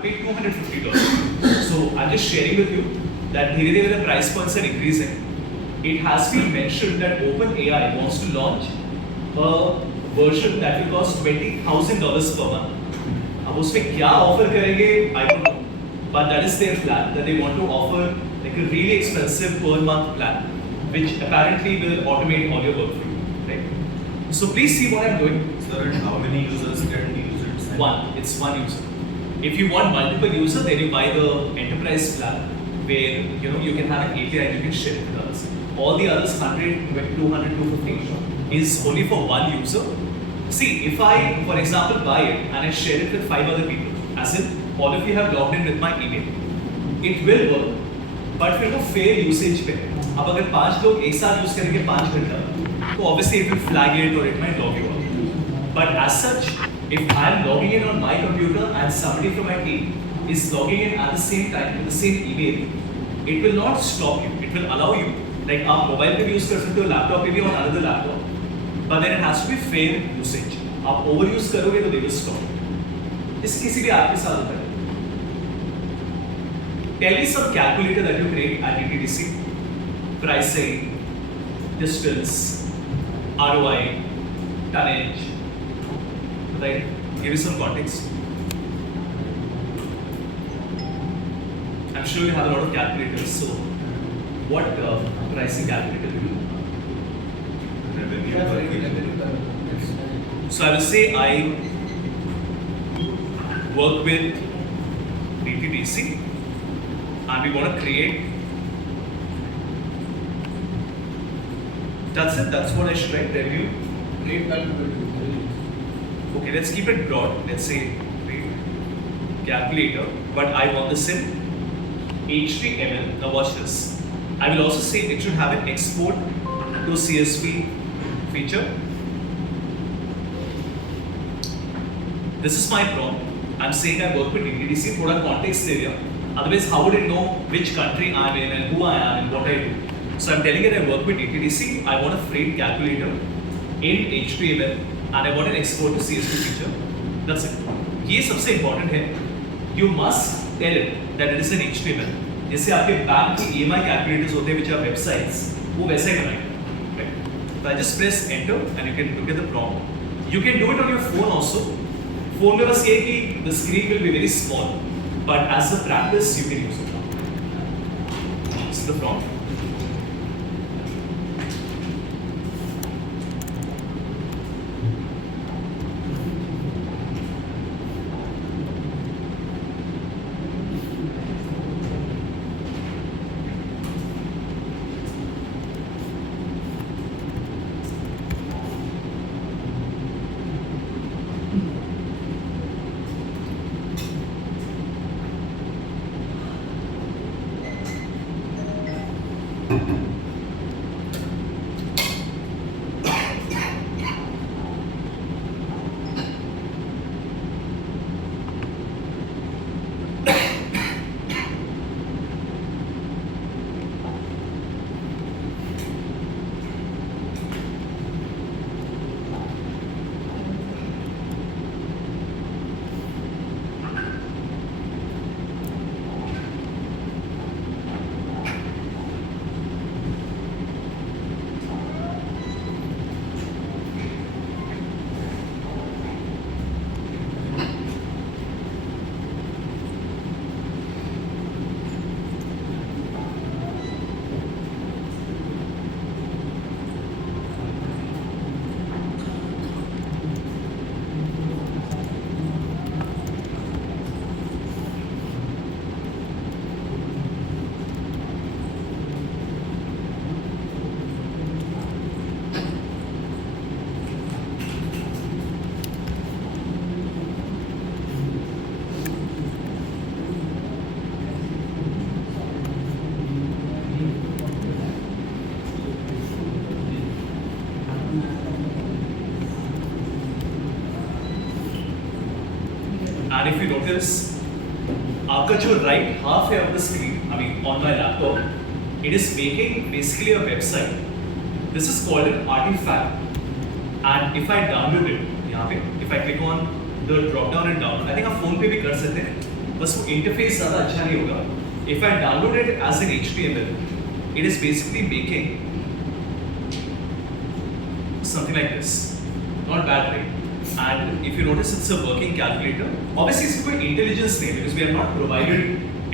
to pay $250. So I'm just sharing with you that धीरे-धीरे the price points are increasing. It has been mentioned that OpenAI wants to launch a version that will cost $20,000 per month. अब उसमें क्या offer करेंगे? I don't know. But that is their plan, that they want to offer like a really expensive per month plan, which apparently will automate all your work for you, right? So please see what I'm doing. Sir, and how many users can use it? One, it's one user. If you want multiple users, then you buy the enterprise plan, where you can have an API and you can share it with others. All the others 100, 200, 250 is only for one user. See, if I, for example, buy it and I share it with 5 other people, as in all of you have logged in with my email, it will work, but फिर वो fair usage पे है. अब अगर 5 लोग एक साथ use करेंगे 5 घंटा, तो obviously it will flag it or it might log you out. But as such, if I am logging in on my computer and somebody from my team is logging in at the same time with the same email, it will not stop you. It will allow you. Like आप mobile पे भी use कर सकते हो, laptop पे भी और another laptop. But then it has to be fair usage. आप ओवर यूज करोगे तो they will stop. इस किसी भी ऐप के साथ होता है. Tell me some calculator that you create at DTDC. Pricing, distance, ROI, tonnage. Right? Give me some context. I'm sure you have a lot of calculators. So, what pricing calculator do you use? So I will say I work with DTDC. And we want to create. That's it. That's what I should write. Review. Okay, let's keep it broad. Let's say calculator, but I want this in HTML. Now watch this. I will also say it should have an export to CSV feature. This is my prompt. I'm saying I work with DTDC. थोड़ा context area. Otherwise, how would it know which country I'm in and who I am and what I do? So I'm telling it I work with DTDC. I want a freight calculator in HTML and I want an export to CSV feature. That's it. ये सबसे important है. You must tell it that it is an HTML. जैसे आपके bank की EMI calculators होते हैं which are websites, वो वैसे ही बनाएंगे. Right? So I just press enter and you can look at the prompt. You can do it on your phone also. Phone में बस ये कि the screen will be very small. But as a practice, you can use it now. This is the prompt. And if you notice, आपका जो right half है of the screen, I mean on my laptop, it is making basically a website. This is called an artifact. And if I download it, यहाँ पे, if I click on the drop down and download, I think आप phone पे भी कर सकते हैं. बस वो इंटरफेस ज़्यादा अच्छा नहीं होगा. If I download it as an HTML, it is basically making something like this. Not bad, right? And if you notice, it's a working calculator. Obviously, it's quite intelligence name because we have not provided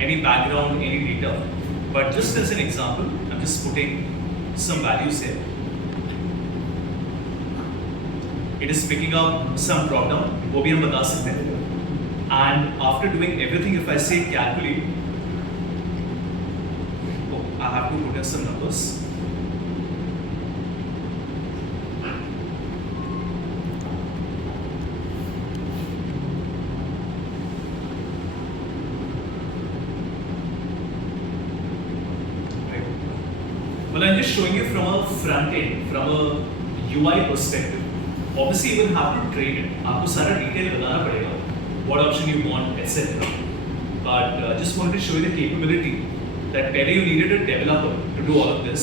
any background, any data. But just as an example, I'm just putting some values here. It is picking up some drop down. वो भी हम बता सकते हैं. And after doing everything, if I say calculate, oh, I have to put in some numbers. Well, I'm just showing you from a front end, from a UI perspective. Obviously, you will have to train it. आपको सारा detail बताना पड़ेगा. What option you want, etc. But just wanted to show you the capability that पहले you needed a developer to do all of this.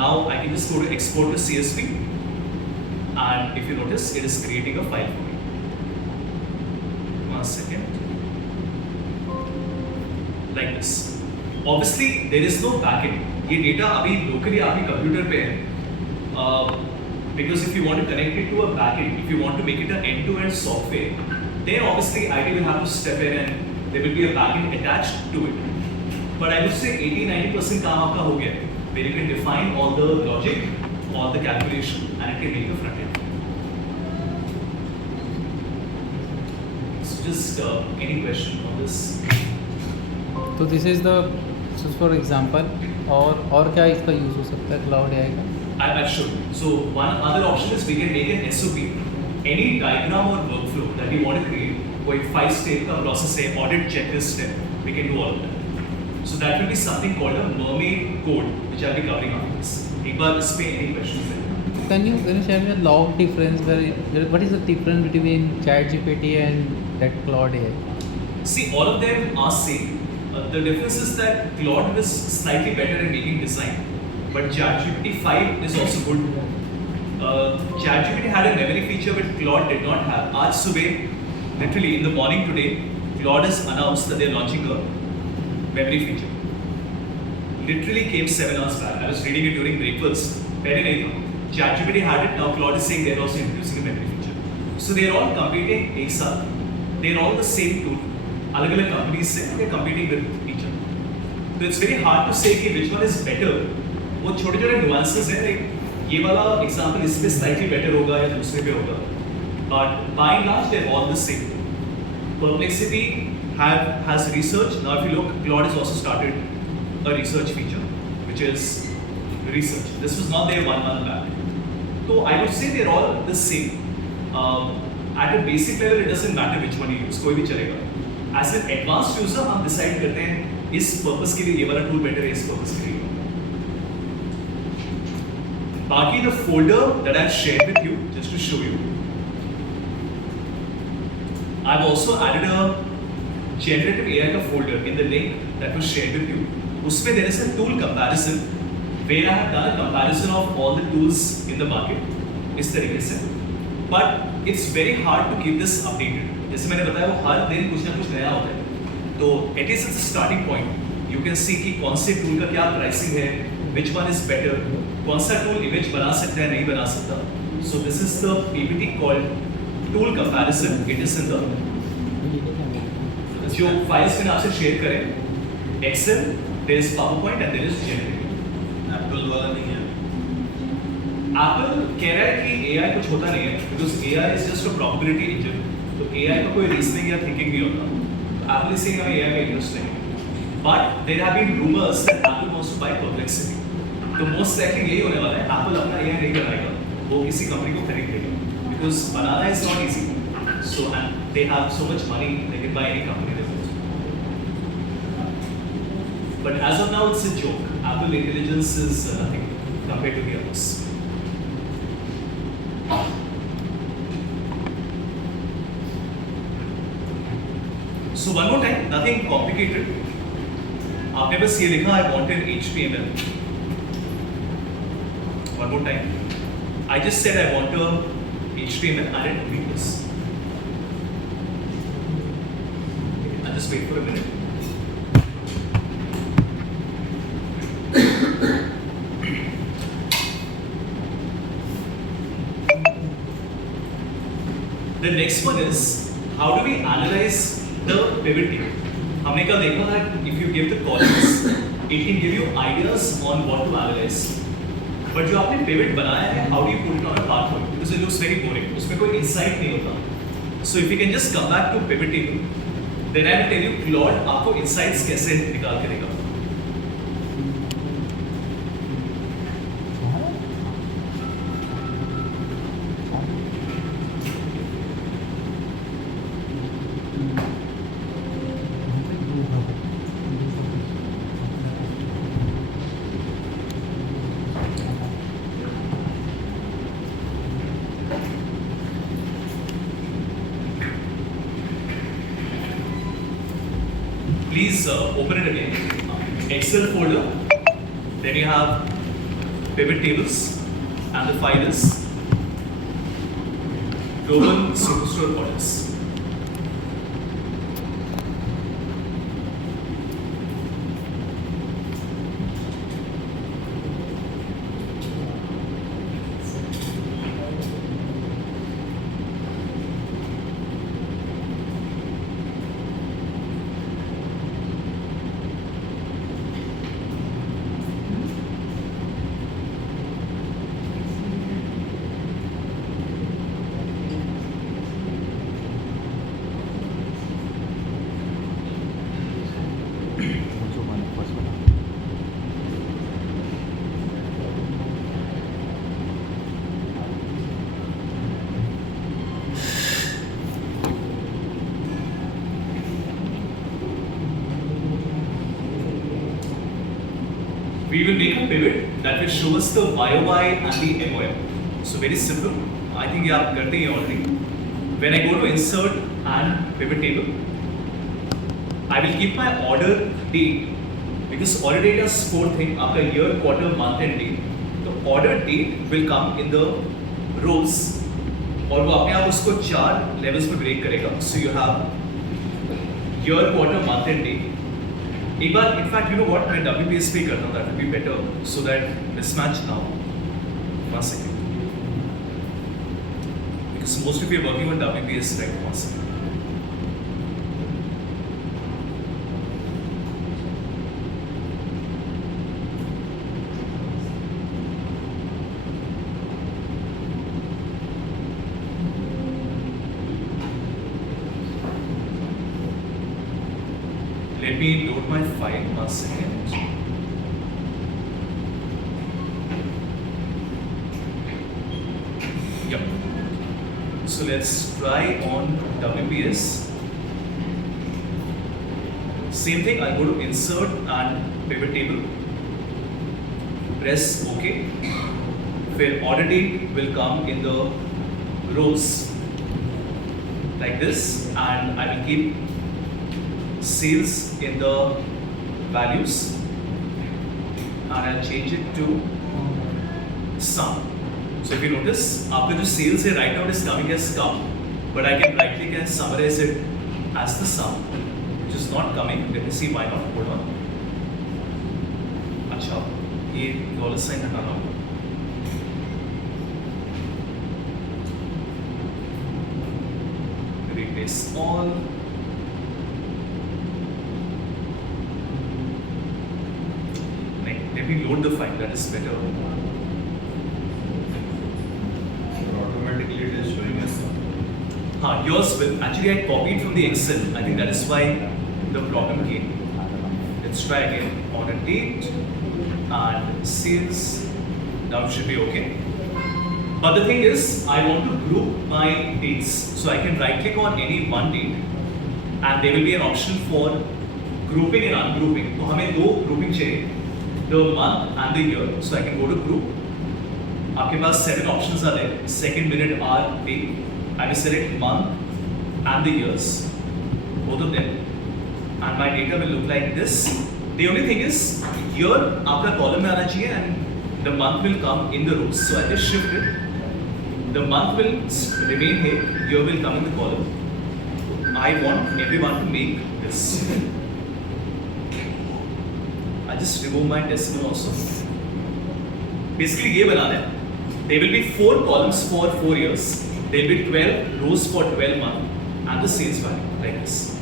Now I can just go to export to CSV, and if you notice, it is creating a file for me. 1 second. Like this. Obviously, there is no backend. ये data अभी locally आपके computer पे है. Because if you want to connect it to a backend, if you want to make it an end-to-end software, then obviously IT will have to step in and there will be a backend attached to it. But I would say 80-90% काम आपका हो गया है, where you can define all the logic, all the calculation, and it can make the front end. So just any question on this? तो this is the for example और क्या इसका use हो सकता है क्लाउड एआई का? I should. So one other option is we can make an SOP, any diagram or workflow that we want to create. कोई 5-step का process है, audit checklist step, we can do all of that. So that will be something called a mermaid code, which I'll be covering after this. एक बार इस पे any questions है? Can you share me a log difference? What is the difference between ChatGPT and that Claude AI? See, all of them are same. The difference is that Claude is slightly better in making design, but ChatGPT 5 is also good. ChatGPT had a memory feature which Claude did not have. आज सुबह, literally in the morning today, Claude has announced that they're launching a memory feature. Literally came 7 hours back. I was reading it during breakfast. पहले नहीं था. ChatGPT had it. Now Claude is saying they're also introducing a memory feature. So they're all competing एक साथ. They're all the same tool. अलग-अलग companies से they're competing with each other. So it's very hard to say कि which one is better. वो छोटे-छोटे nuances हैं. Like ये वाला example इस पे slightly better होगा या दूसरे पे होगा. But by and large they're all the same. Perplexity has research. Now if you look, Claude has also started a research feature, which is research. This was not there 1 month back. So I would say they're all the same. At a basic level, it doesn't matter which one you use. कोई भी चलेगा. As an advanced user, हम decide करते हैं इस purpose के लिए ये वाला tool better है, इस purpose के लिए. बाकी the folder that I've shared with you, just to show you, I've also added a generative AI का folder in the link that was shared with you. उसमें there is a tool comparison where I have done a comparison of all the tools in the market. इस तरीके से. But it's very hard to keep this updated. जैसे मैंने बताया वो हर दिन कुछ ना कुछ नया होता है. तो at least it's a starting point. You can see कि कौन से tool का क्या pricing है, which one is better, कौन सा tool image बना सकता है नहीं बना सकता. So this is the PPT called tool comparison. It is in the जो files मैंने आपसे share करें, Excel, there is PowerPoint and there is generative. Apple वाला नहीं है. Apple कह रहा है कि AI कुछ होता नहीं है because AI is just a probability engine. तो AI का कोई रीजनिंग या थिंकिंग नहीं होता. तो Apple is saying हमें AI का इंटरेस्ट नहीं. But there have been rumors that Apple wants to buy Perplexity. तो most likely यही होने वाला है. Apple अपना AI नहीं बनाएगा. वो किसी कंपनी को खरीद लेगा. Because banana is not easy. So and they have so much money they can buy any company they want. But as of now it's a joke. Apple intelligence is nothing compared to the others. So one more time, nothing complicated. आपने बस ये लिखा I want an HTML. One more time. I just said I want a HTML and it will be this. just wait for a minute. The next one is how do we analyze the pivot table? हमने कल देखा था if you give the columns, it can give you ideas on what to analyze. But जो आपने pivot बनाया है, how do you put it on a pathway? Because it looks very boring. उसमें कोई insight नहीं होता. So if you can just come back to pivot table, then I will tell you Claude आपको insights कैसे निकाल के देगा. Please open it again. Excel folder. Then you have pivot tables, and the file is global superstore products. We will make a pivot that will show us the YOY and the MOM. So very simple. I think you are करते हैं already. When I go to insert and pivot table, I will keep my order date because order date is fourth thing. आपका year, quarter, month and date. तो order date will come in the rows और वो अपने आप उसको 4 levels में break करेगा. So you have year, quarter, month and date. एक बार इनफैक्ट यू नो व्हाट मैं WPS पे करता हूँ that will be better so that mismatch ना हो. 1 second because most of you are working on WPS right. 1 second. Let me load my file. 1 second. Yep. So let's try on WPS. Same thing. I'll go to insert and pivot table. Press OK. Where order date will come in the rows like this, and I will keep sales in the values and I'll change it to sum. So if you notice, आपका जो sales है right now it is coming as sum, but I can right click and summarize it as the sum, which is not coming. Let me see why not. Hold on. अच्छा, ये dollar sign हटाना होगा. Replace all. Let me load the file, that is better. Automatically it is showing us. Yours will. Actually, I copied from the Excel. I think that is why the problem came. Let's try again. Order date and sales. Now it should be okay. But the thing is, I want to group my dates. So I can right click on any one date and there will be an option for grouping and ungrouping. तो हमें 2 grouping चाहिए. The month and the year. So I can go to group. आपके पास 7 options are there. Second, minute, hour, day. I will select month and the years, both of them, and my data will look like this. The only thing is, year आपका column में आना चाहिए and the month will come in the rows. So I just shift it. The month will remain here. Year will come in the column. I want everyone to make this. I just remove my decimal also. Basically ये बनाना है. There will be 4 columns for 4 years. There will be 12 rows for 12 months and the sales value like this.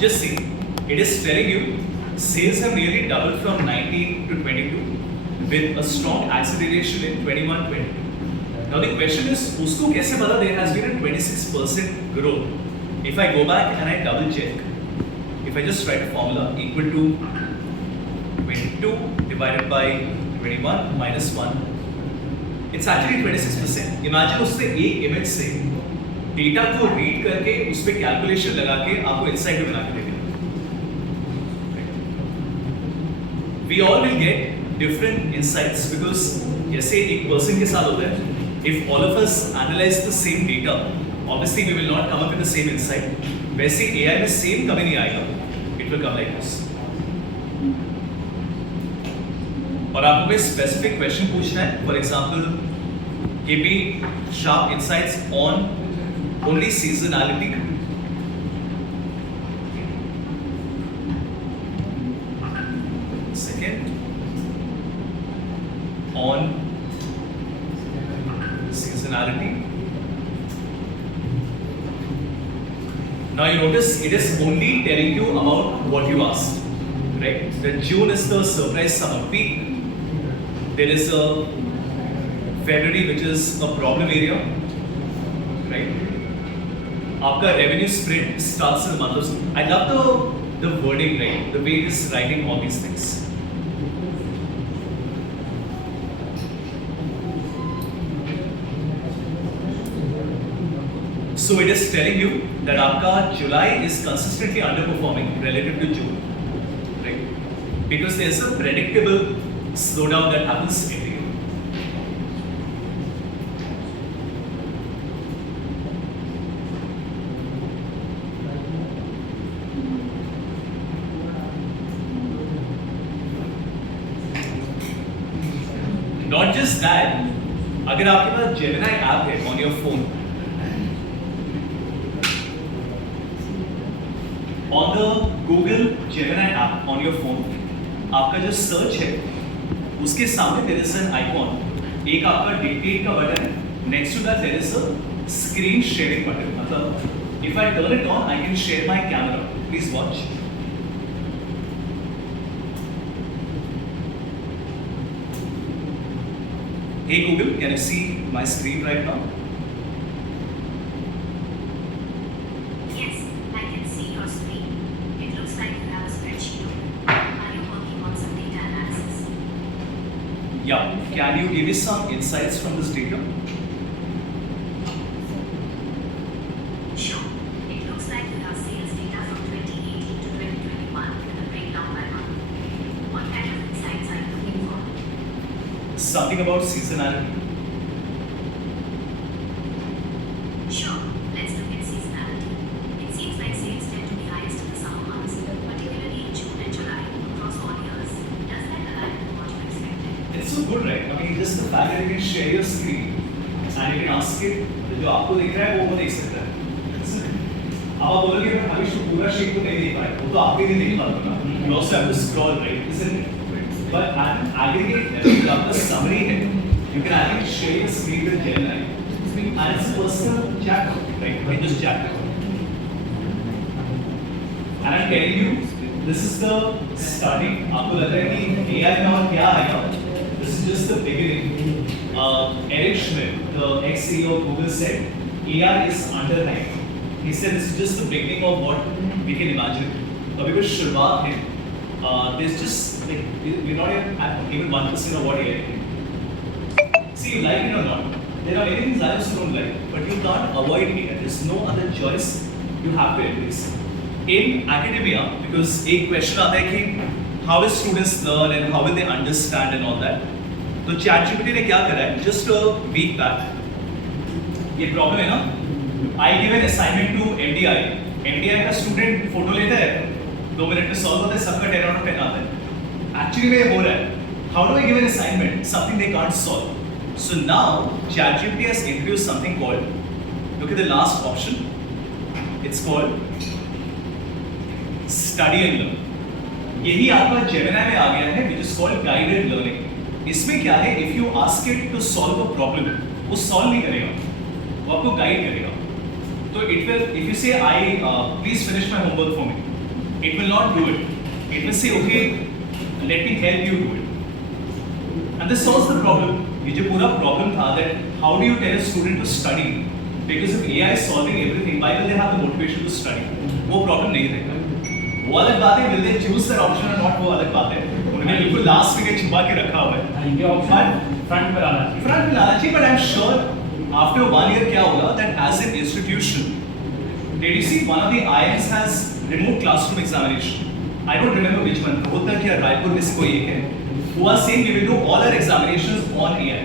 Just see, it is telling you sales have nearly doubled from 19 to 22 with a strong acceleration in 21-22. Now the question is, usko kaise pata there has been a 26% growth? If I go back and I double check, if I just write a formula equal to 22 divided by 21 minus 1, it's actually 26%. Imagine उससे एक image से data को read करके उस पे calculation लगा के आपको इनसाइट बना के दे देगा. We all will get different insights because जैसे एक पर्सन के साथ होता है, if all of us analyze the same data, obviously we will not come up with the same insight. वैसे AI में same कभी नहीं आएगा. It will come like this. और आपको कोई specific question पूछना है, for example, give me sharp insights on only seasonality. Second, on seasonality. Now you notice it is only telling you about what you asked, right? That June is the surprise summer peak. There is a February which is a problem area, right? आपका revenue spread starts in the month of. I love the wording, right? The way it is writing all these things. So it is telling you that आपका July is consistently underperforming relative to June, right? Because there is a predictable slowdown that happens every year. Not just that, अगर आपके पास Gemini app है on your phone, on the Google Gemini app on your phone, आपका जो search है, उसके सामने there is an icon. एक आपका dictate का बटन है. Next to that there is a screen sharing button. मतलब if I turn it on, I can share my camera. Please watch. Hey Google, can you see my screen right now? Yes, I can see your screen. It looks like you have a spreadsheet open. Are you working on some data analysis? Yeah. Can you give me some insights from this data? Sure. It looks like you have sales data from 2018 to 2021 with a breakdown by month. What kind of insights are you looking for? Something about seasonality. Sure, let's look at seasonality. It seems like sales tend to be highest in the summer months, particularly in June and July, across all years. Does that align with what you expected? It's so good, right? I mean, just the fact that you can share your screen and you can ask it, जो आपको दिख रहा है वो देख सकता है. अब आप बोलोगे मैं हमेशा पूरा शीट को नहीं देख पाए, वो तो आपके लिए देख पाता ना. You also have to scroll, right? Isn't it? But at an aggregate level, जब आपका summary है, you can actually share your screen with Gemini. And it's a personal chat, right? You can just chat. And I'm telling you, this is the starting. आपको लग रहा है कि AI में और क्या आएगा? This is just the beginning. Eric Schmidt, the ex-CEO of Google, said AI is underhyped. He said this is just the beginning of what we can imagine. अभी बस शुरुआत है. There's just like we're not even 1% of what AI is. See, you like it or not, there are many things I also don't like, but you can't avoid AI. There's no other choice. You have to embrace. In academia, because एक question आता है कि how will students learn and how will they understand and all that. तो ChatGPT ने क्या करा है? Just a week back. ये problem है ना? I give an assignment to MDI. MDI का student फोटो लेता है, 2 मिनट में सॉल्व होता है, सबका 10 out of 10 आता है. Actually में हो रहा है. How do I give an assignment? Something they can't solve. So now ChatGPT has introduced something called, look at the last option. It's called study and learn. यही आपका Gemini में आ गया है, which is called guided learning. इसमें क्या है? If you ask it to solve a problem, वो solve नहीं करेगा, वो आपको guide करेगा. तो it will, if you say please finish my homework for me, it will not do it. It will say okay, let me help you do it. And this solves the problem. ये जो पूरा problem था that how do you tell a student to study? Because if AI is solving everything, why will they have the motivation to study? वो problem नहीं रहेगा. वो अलग बात है, will they choose their option or not, वो अलग बात है. उन्होंने बिल्कुल last में छुपा के रखा हुआ है. इनके ऑप्शन फ्रंट पर आना चाहिए. Front में लाना चाहिए, but I'm sure after 1 year क्या होगा that as an institution, did you see one of the IIMs has removed classroom examination? I don't remember which one. Rohtak या रायपुर में से कोई एक है. Who are saying we will do all our examinations on AI.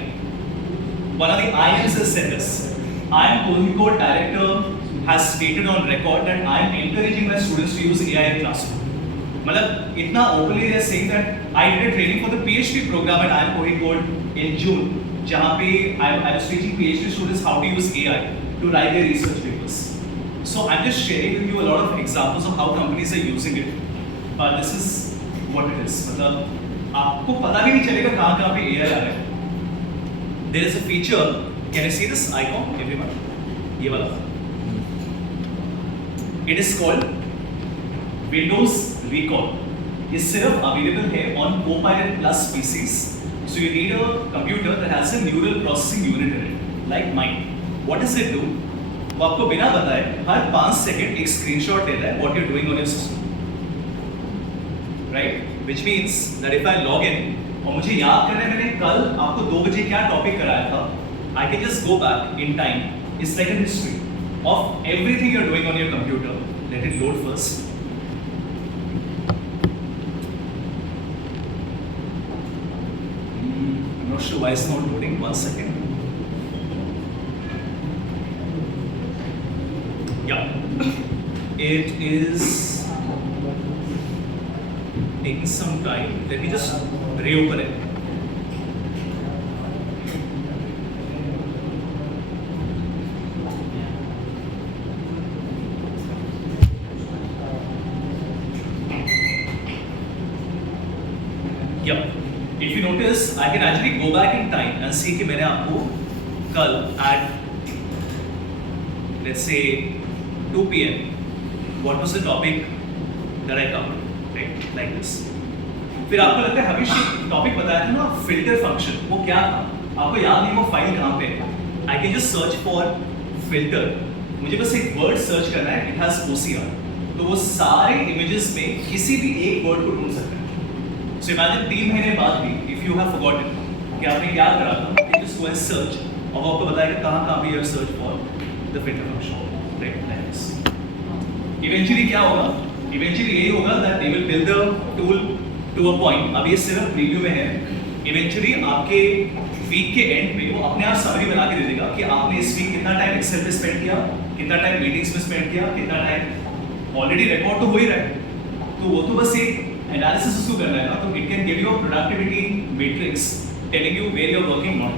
One of the IIMs has said this. IIM Kozhikode director has stated on record that I am encouraging my students to use AI in classroom. मतलब इतना openly they are saying that I did a training for the PhD program at IIM Kozhikode in June, जहाँ पे I was teaching PhD students how to use AI to write their research papers. So I'm just sharing with you a lot of examples of how companies are using it. But this is what it is. मतलब आपको पता भी नहीं चलेगा कहाँ पे AI आ रहा है. There is a feature. Can you see this icon, everyone? ये वाला. It is called Windows Recall. ये सिर्फ available है on Copilot Plus PCs. So you need a computer that has a neural processing unit in it, like mine. What does it do? वो आपको बिना बताए हर 5 second एक स्क्रीनशॉट लेता है what you're doing on your system. Right? Which means that if I log in और मुझे याद करना है मैंने कल आपको 2 बजे क्या टॉपिक कराया था, I can just go back in time. It's like a history of everything you're doing on your computer. Let it load first. I'm not sure why it's not loading. 1 second. Yeah. It is taking some time. Let me just reopen it. Yeah. If you notice, I can actually go back in time and see कि मैंने आपको कल at let's say 2 p.m. what was the topic that I covered, right? Like this. फिर आपको लगता है हमेशा topic बताया था ना फिल्टर फंक्शन, वो क्या था? आपको याद नहीं वो फाइल कहाँ पे है? I can just search for filter. मुझे बस एक वर्ड सर्च करना है, it has OCR. तो वो सारे इमेजेस में किसी भी एक वर्ड को ढूंढ सकता है. So imagine 3 महीने बाद भी, if you have forgotten कि आपने क्या करा था, you just go and search और वो आपको बताएगा कहाँ पे you have searched for the filter function. Right, like this. Eventually क्या होगा? Eventually यही होगा that they will build the tool to a point. अब ये सिर्फ प्रीव्यू में है. Eventually आपके वीक के एंड पे वो अपने आप समरी बना के दे देगा कि आपने इस वीक कितना टाइम एक्सेल पे स्पेंड किया, कितना टाइम मीटिंग्स में स्पेंड किया, कितना टाइम ऑलरेडी रिकॉर्ड तो हो ही रहा है. तो वो तो बस एक एनालिसिस उसको करना है ना, तो it can give you a productivity matrix telling you where you are working on.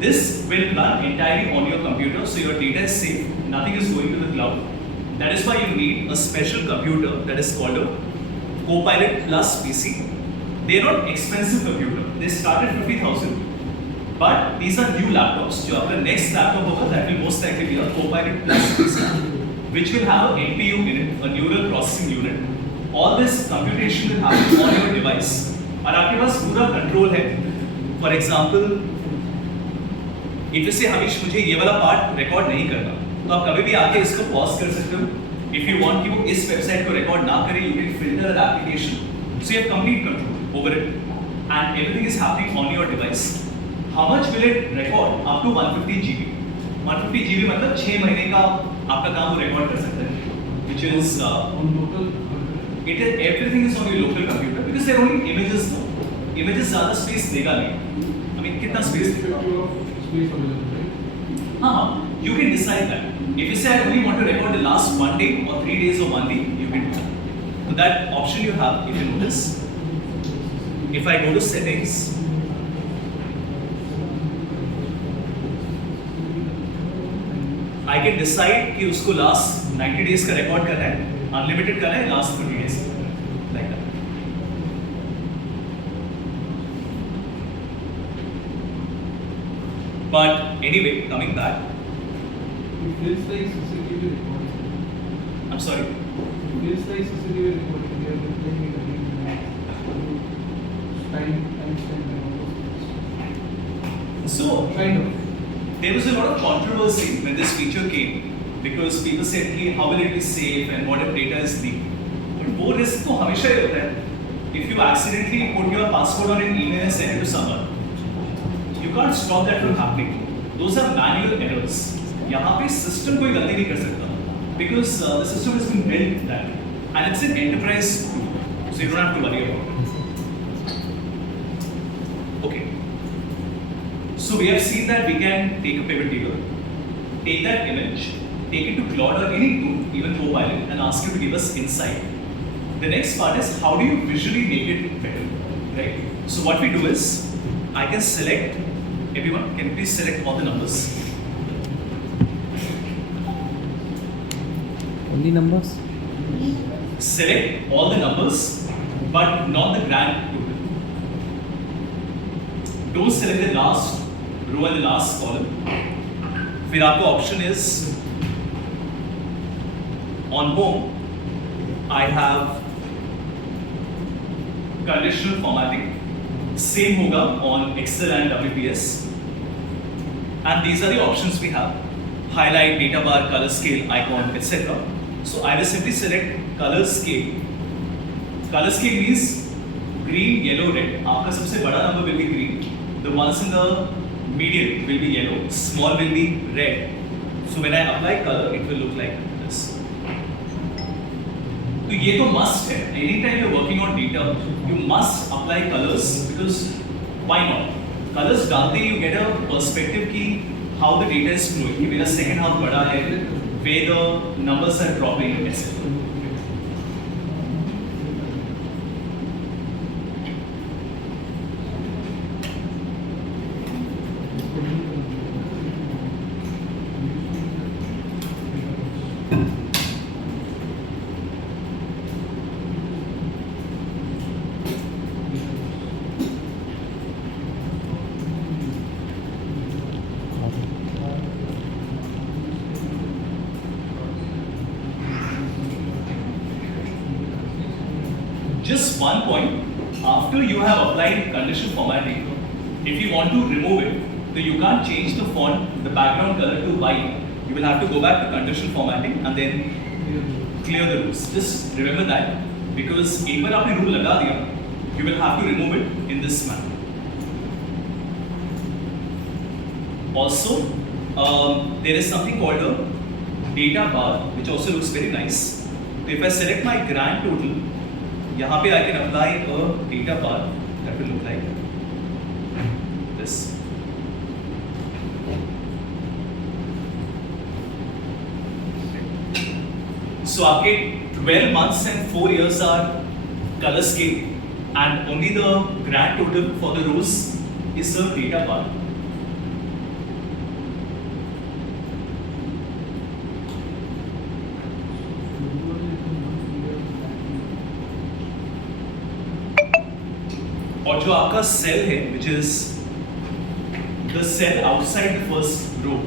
This will run entirely on your computer, so your data is safe. Nothing is going to the cloud. That is why you need a special computer that is called a Copilot Plus PC. They are not expensive computer. They start at 50,000. But these are new laptops. जो आपका next laptop होगा, that will most likely be a Copilot Plus PC, which will have a NPU in it, a neural processing unit. All this computation will happen on your device. और आपके पास पूरा control है. For example, if you से Hamish मुझे ये वाला part record नहीं करना, तो आप कभी भी आके इसको पॉज कर सकते हो. इफ यू वांट कि वो इस वेबसाइट को रिकॉर्ड ना करे, you can filter the application, so you have complete control over it and everything is happening on your device. How much will it record? Up to 150 GB. 150 GB मतलब 6 महीने का आपका काम वो रिकॉर्ड कर सकता है, which is on local it is everything is on your local computer because they're only images now. Images ज़्यादा space देगा नहीं. I mean कितना space देगा? space available, right? हाँ, you can decide that. If you say I only want to record the last 1 day or 3 days of 1 day, you can do that. So that option you have, if you notice. If I go to settings, I can decide कि उसको last 90 days का record करना है, unlimited करना है, last 30 days का, like that. But anyway, coming back, It feels like CCTV recording. I'm sorry. It feels like CCTV recording. We are playing it again. Timestamp and all those things. So Kind of. there was a lot of controversy when this feature came because people said कि how will it be safe and what if data is leaked. But वो risk तो हमेशा ही होता है. If you accidentally put your password on an email and send it to someone, you can't stop that from happening. Those are manual errors. यहाँ पे system कोई गलती नहीं कर सकता because the system has been built that and it's an enterprise tool, so you don't have to worry about it. Okay. So we have seen that we can take a pivot table, take that image, take it to Claude or any tool, even Copilot, and ask you to give us insight. The next part is how do you visually make it better, right? So what we do is, I can select, everyone, can you please select all the numbers? Only numbers? Select all the numbers, but not the grand total. Don't select the last row and the last column. फिर आपका option is on home. I have conditional formatting. Same होगा on Excel and WPS. And these are the options we have: highlight, data bar, color scale, icon, etc. So I will simply select color scale. Color scale means green, yellow, red. आपका सबसे बड़ा number will be green. The ones in the medium will be yellow. Small will be red. So when I apply color, it will look like this. तो ये तो must है. Anytime you're working on data, you must apply colors because why not? Colors डालते ही you get a perspective कि how the data is flowing. कि मेरा second half बड़ा है, where the numbers are dropping, etc. Just one point, after you have applied conditional formatting, if you want to remove it, so you can't change the font, the background color to white. You will have to go back to conditional formatting and then clear the rules. Just remember that because एक बार आपने rule लगा दिया, you will have to remove it in this manner. Also, there is something called a data bar, which also looks very nice. So if I select my grand total, यहाँ पे I can apply a data bar that will look like this. So आपके 12 months and 4 years are color scale, and only the grand total for the rows is the data bar. और जो आपका cell है, which is the cell outside the first row,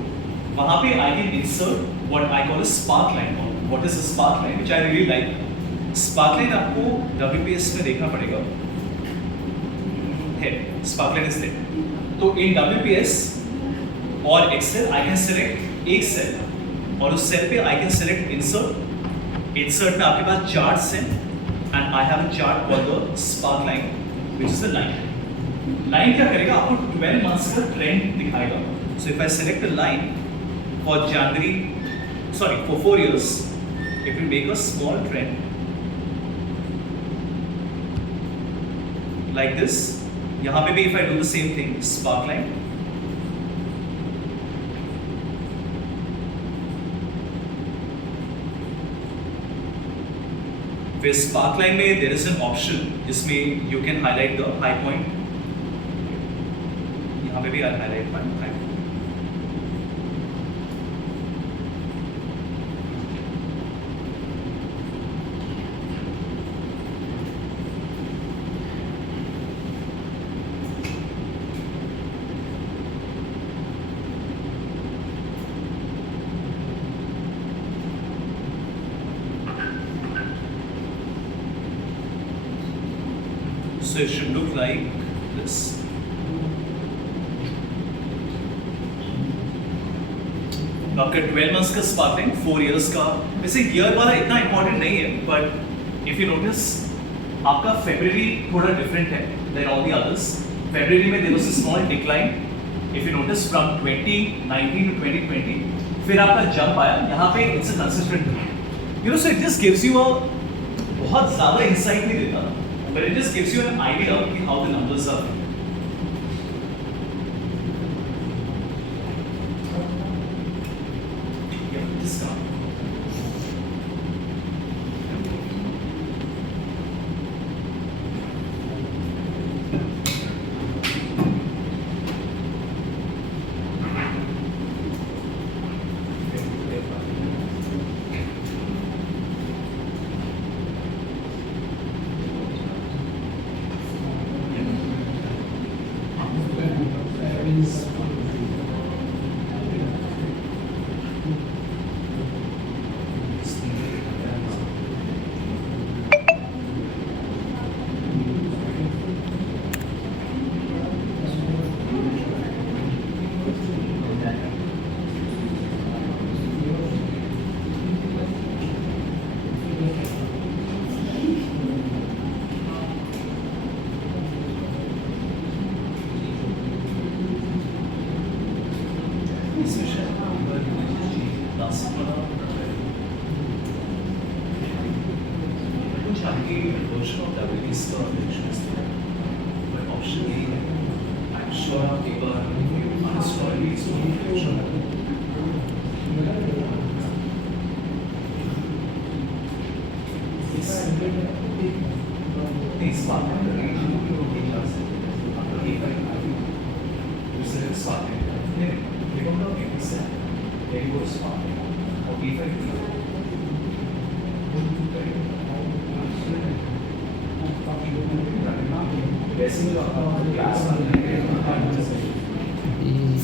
वहाँ पे I can insert what I call a spark line. What is a spark line? Which I really like. Spark line आपको WPS में देखना पड़ेगा. है, spark line is there. तो in WPS और Excel I can select एक cell और उस सेल पे आई कैन सेलेक्ट इंसर्ट में आपके पास चार्ट्स हैं and I have a chart called the spark line which is the line क्या करेगा आपको 12 मंथ्स का ट्रेंड दिखाएगा so if I select a line for January for 4 years it will make a small trend like this यहाँ पे भी if I do the same thing spark line फिर spark line में there is an option जिसमें you can highlight the high point यहाँ पे भी I'll highlight my high point So it should look like this. आपका 12 months का sparkling 4 years का वैसे ईयर वाला इतना इंपॉर्टेंट नहीं है बट इफ यू नोटिस आपका फेब्रुअरी थोड़ा डिफरेंट है than all the others February में there was a small decline if you notice from 2019 to 2020 फिर आपका जंप आया यहाँ पे it's a consistent you know so it just gives you a बहुत ज़्यादा इंसाइट नहीं देता but it just gives you an idea of how the numbers are. Yeah, just come.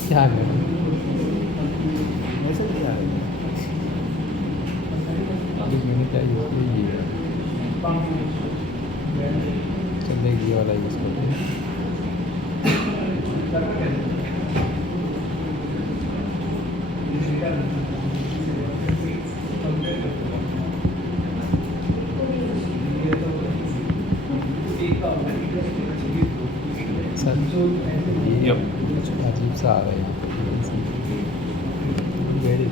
क्या करें वैसे क्या है मैंने क्या यूज़ किया चल ये वाला यूज़ करते हैं सर ये अजीब सा आ रहा है very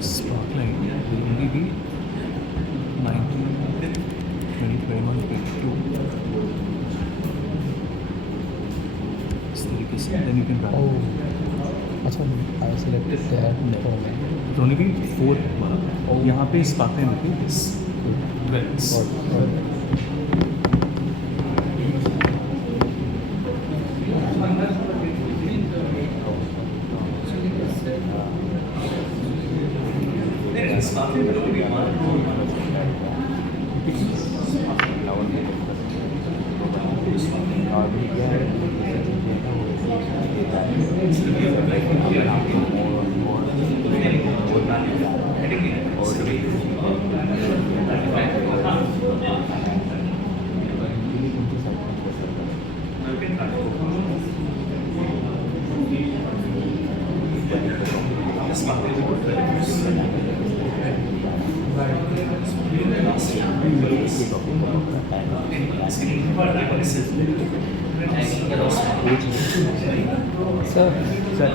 Sparkline will only be 19, 20, 21, 22. इस तरीके से then you can run. अच्छा I selected that It only be 4 वाला. यहाँ पे Sparkline will be this. It's heading AI. It's the way you can try. This market is good for reviews. Sir, Sir,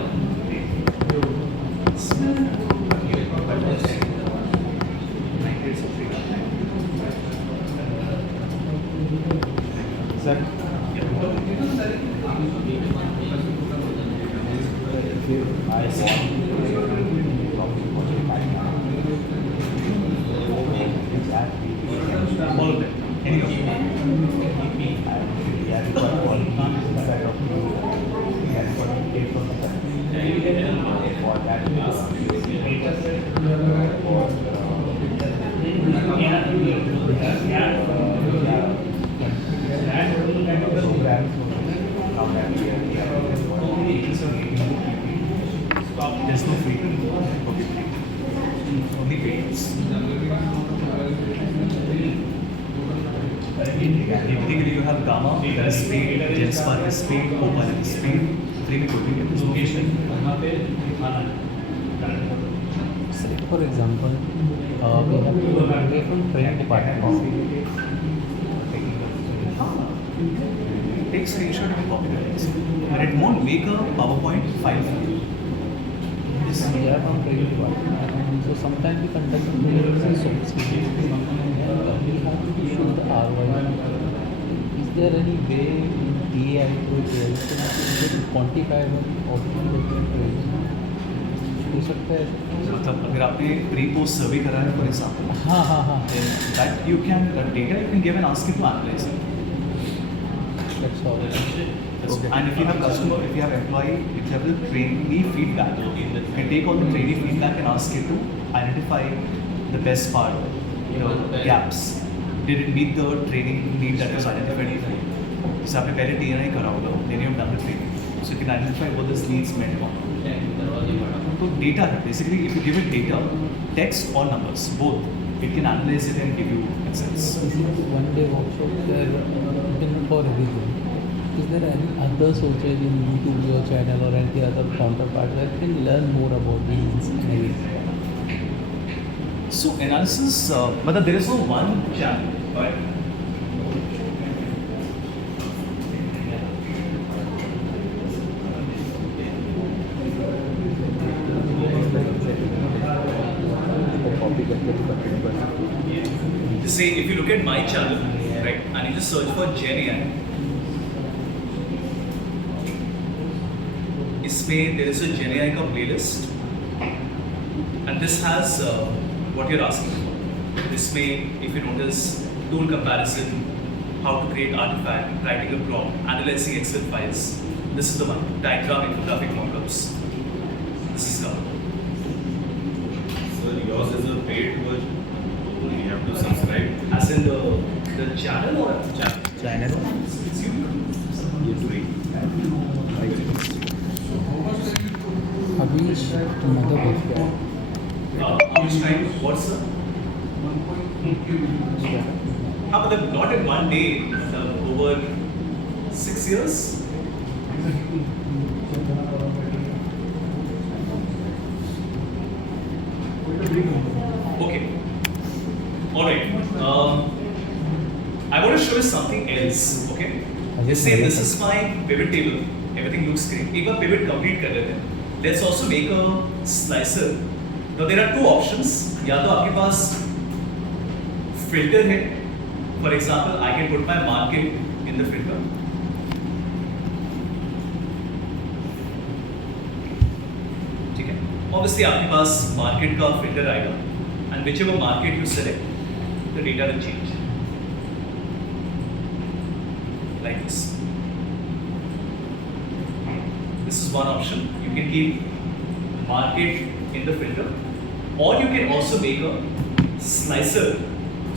All of them. Any of them. There's no free. Okay. Only payments. Typically, you have gamma, that is paid, Genspark is paid, Copilot is paid, free में कोई भी नहीं है, there's no fee. say for example, we have to away from training department. Take screenshot and copy the text. But it won't make a PowerPoint file for you. We are from training department. So sometimes we conduct trainings and sophisticated. We have to show the ROI. Is there any way in AI to quantify or हो सकता है? मतलब अगर आपने pre post सर्वे करा है for example, हाँ हाँ हाँ, that you can data you can give and ask it to analyze it. that's all. And if you have customer, if you have employee, if you have the trainee feedback, you can take all the trainee feedback and ask it to identify the best part, the gaps. Did it meet the training need that was identified? जैसे आपने पहले TNI करा होगा, then you have done the training, so you can identify what this needs meant for. तो data है, basically if you give it data, text or numbers, both, it can analyze it and give you insights. One day workshop there, internet for everything. Is there any other sources in YouTube your channel or any other counterpart that can learn more about these areas? So analysis, मतलब there is no one channel, right? Say if you look at my channel, right, and you just search for GenAI, इसमें there is a GenAI का playlist, and this has what you're asking for. This may, if you notice, tool comparison, how to create artifact, writing a prompt, analyzing Excel files. This is the one. Diagram, infographic mockups. This is the Sir, yours is a paid version. You have to subscribe. as in the channel or Channel. it's you. Abhi another question. How much time? What's the? हाँ मतलब not in one day, मतलब over 6 years. Okay. All right. I want to show you something else. Okay. Let's say this is my pivot table. Everything looks great. एक बार pivot complete कर लेते हैं. Let's also make a slicer. Now there are two options. या तो आपके पास filter है. For example, I can put my market in the filter. ठीक है. Obviously आपके पास market का filter आएगा. And whichever market you select, the data will change. Like this. This is one option. You can keep market in the filter, or you can also make a slicer.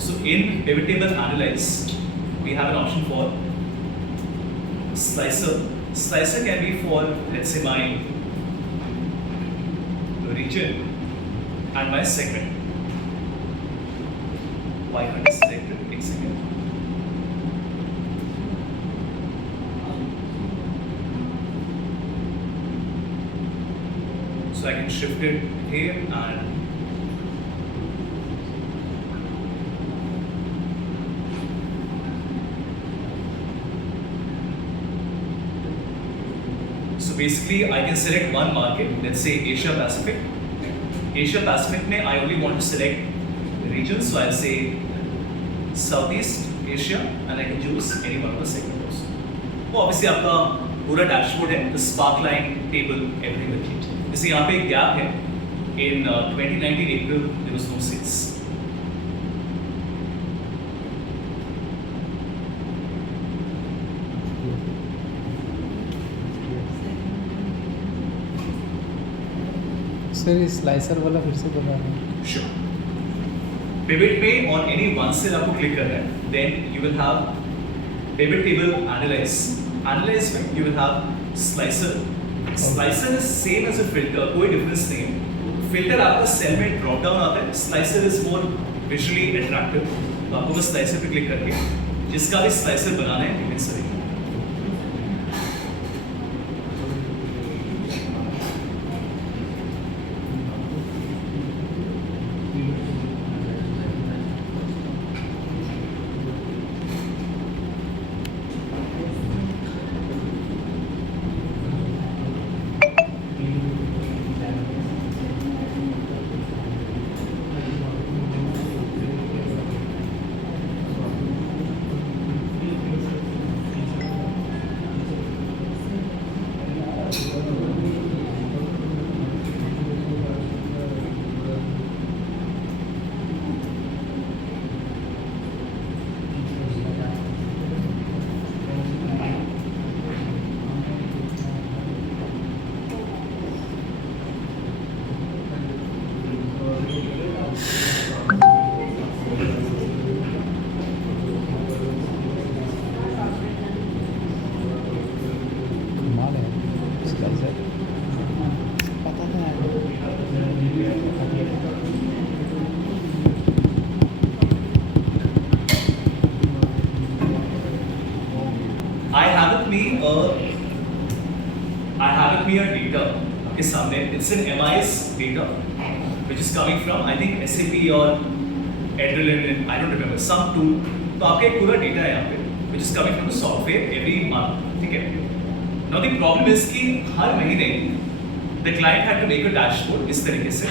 So in pivot table analyze, we have an option for slicer. Slicer can be for, let's say, my region, and my segment. Y100 is selected. Take a second. So I can shift it here and so basically I can select one market, let's say Asia Pacific. Asia Pacific में I only want to select the region, so I'll say Southeast Asia and I can choose any one of the segments. वो obviously आपका पूरा dashboard है, the sparkline table, everything will change. जैसे यहाँ पे एक gap है, in 2019 April there was no sales. Sir ये स्लाइसर वाला फिर से बता रहे हैं. Sure. Pivot पे on any one cell आपको click करना है, then you will have pivot table analyze. Analyze में you will have slicer. Slicer is same as a filter, कोई difference नहीं है. Filter आपका cell में drop down आता है. Slicer is more visually attractive. तो आपको बस slicer पे click करके जिसका भी slicer बनाना है, you can select. कमाल है स्लाइसर. पता था I have with me a data is सामने. It's an MIS data which is coming from I think SAP or Adrenaline, I don't remember, some tool. तो आपका एक पूरा data है यहाँ पे which is coming from the software every month. ठीक है. Now the problem is कि हर महीने the client had to make a dashboard इस तरीके से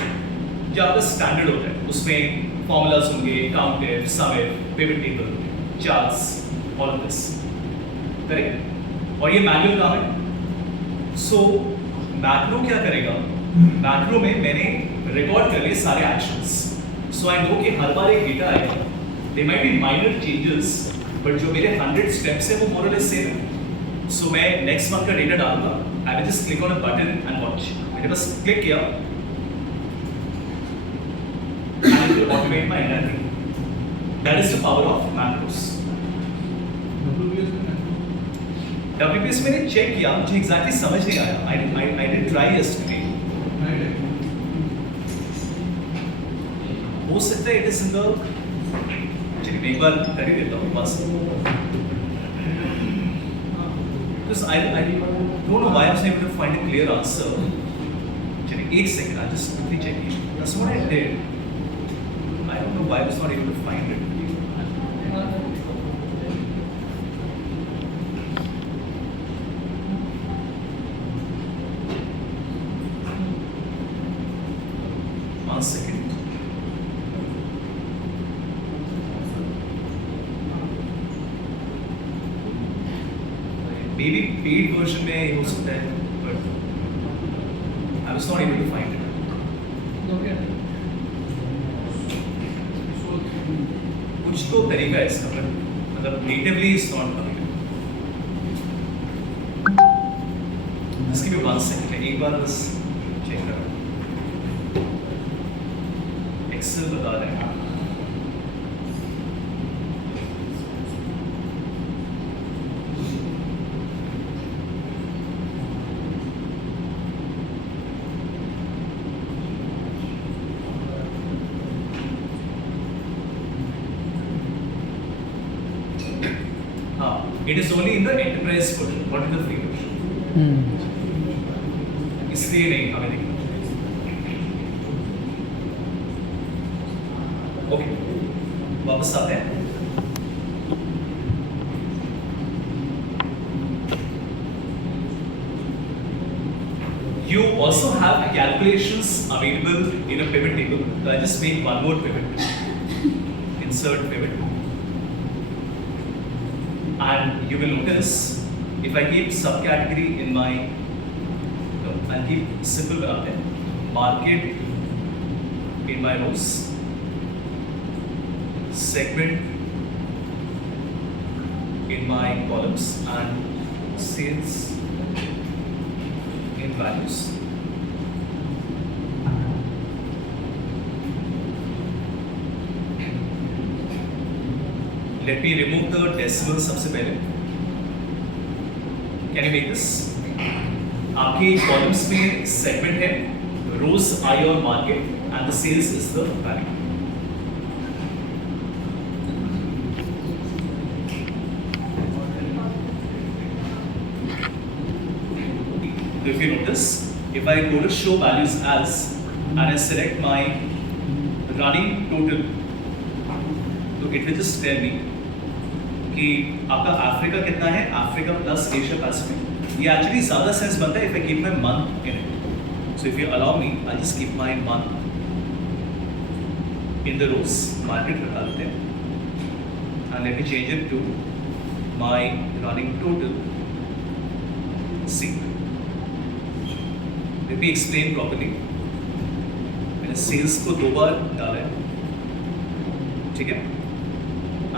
जो आपका स्टैंडर्ड होता है. उसमें formulas होंगे, count if, sum if, pivot table, charts, all of this. Correct. और ये मैनुअल काम है. सो मैक्रो क्या करेगा? मैक्रो में मैंने रिकॉर्ड कर लिए सारे एक्शंस. सो आई नो कि हर बार एक डेटा आएगा. They might be minor changes but जो मेरे 100 स्टेप्स है वो मोर और लेस सेम है. सो मैं नेक्स्ट मंथ का डेटा डालूंगा. I will just click on a button and watch. मैंने बस क्लिक किया and it will automate my entire thing. That is the power of macros. WPS मैंने चेक किया, मुझे एग्जैक्टली समझ नहीं आया. I did try yesterday. हो सकता है it is in the. चलिए मैं एक बार कर ही देता हूँ बस. Because I don't know why I was able to find a clear answer. चलिए एक second, I'll just quickly check it. That's what I did. I don't know why I was not able to find it. One second. Maybe paid version में हो सकता है, but I was not able to find it. कुछ तो तरीका है इसका, but मतलब natively is not coming. Just give me 1 second. एक बार बस check करो. Excel बता रहे हैं. It is only in the enterprise version, not in the free version. इसलिए नहीं हमें देखना। ओके, वापस आते हैं। You also have calculations available in a pivot table. So I just make one more pivot. Insert pivot. And you will notice if I keep subcategory in my, no, I'll keep simple बनाते हैं. Market in my rows. Segment in my columns and sales in values. Let me remove the decimal सबसे पहले. Can you make this? आपके columns में segment है, rows are your market and the sales is the value. So if you notice, if I go to show values as and I select my running total, so it will just tell me कि आपका Africa कितना है, Africa plus Asia Pacific. ये actually ज़्यादा sense बनता है if I keep my month in it. So if you allow me, I'll just keep my month in the rows. Market रखा देते हैं. And let me change it to my running total. See. Let me explain properly. मैंने sales को 2 बार डाला है, ठीक है?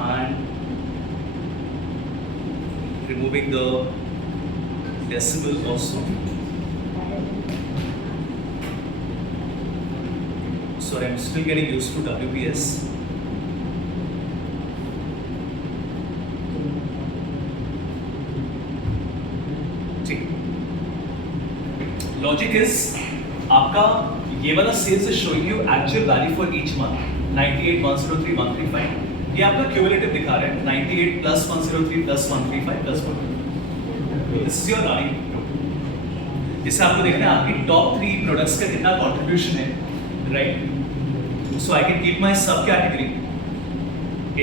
And removing the decimal also. Sorry, I'm still getting used to WPS. ठीक. Logic is आपका ये वाला sales is showing you actual value for each month 98, 103, 135. ये आपका cumulative दिखा रहा है 98 plus 103 plus 135 plus 1. This is your running total. जिससे आपको देखना है आपकी top 3 products का कितना contribution है, right? So I can keep my subcategory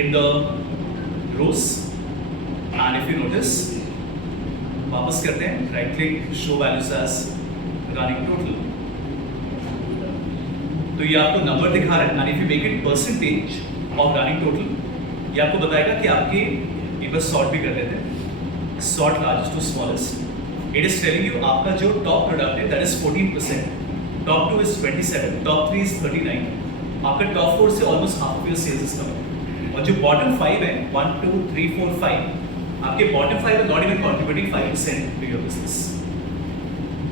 in the rows, and if you notice, वापस करते हैं, right click, show values as running total. तो ये आपको नंबर दिखा रहा है, and if you make it percentage of running total, ये आपको बताएगा कि आपके एक बार सॉर्ट भी कर लेते हैं, sort largest to smallest. It is telling you आपका जो टॉप प्रोडक्ट है that is 14%, top 2 is 27, top 3 is 39, आपका टॉप 4 से almost half of your sales is coming. और जो बॉटम 5 है 1 2 3 4 5, आपके bottom 5 are not even contributing 5% to your business.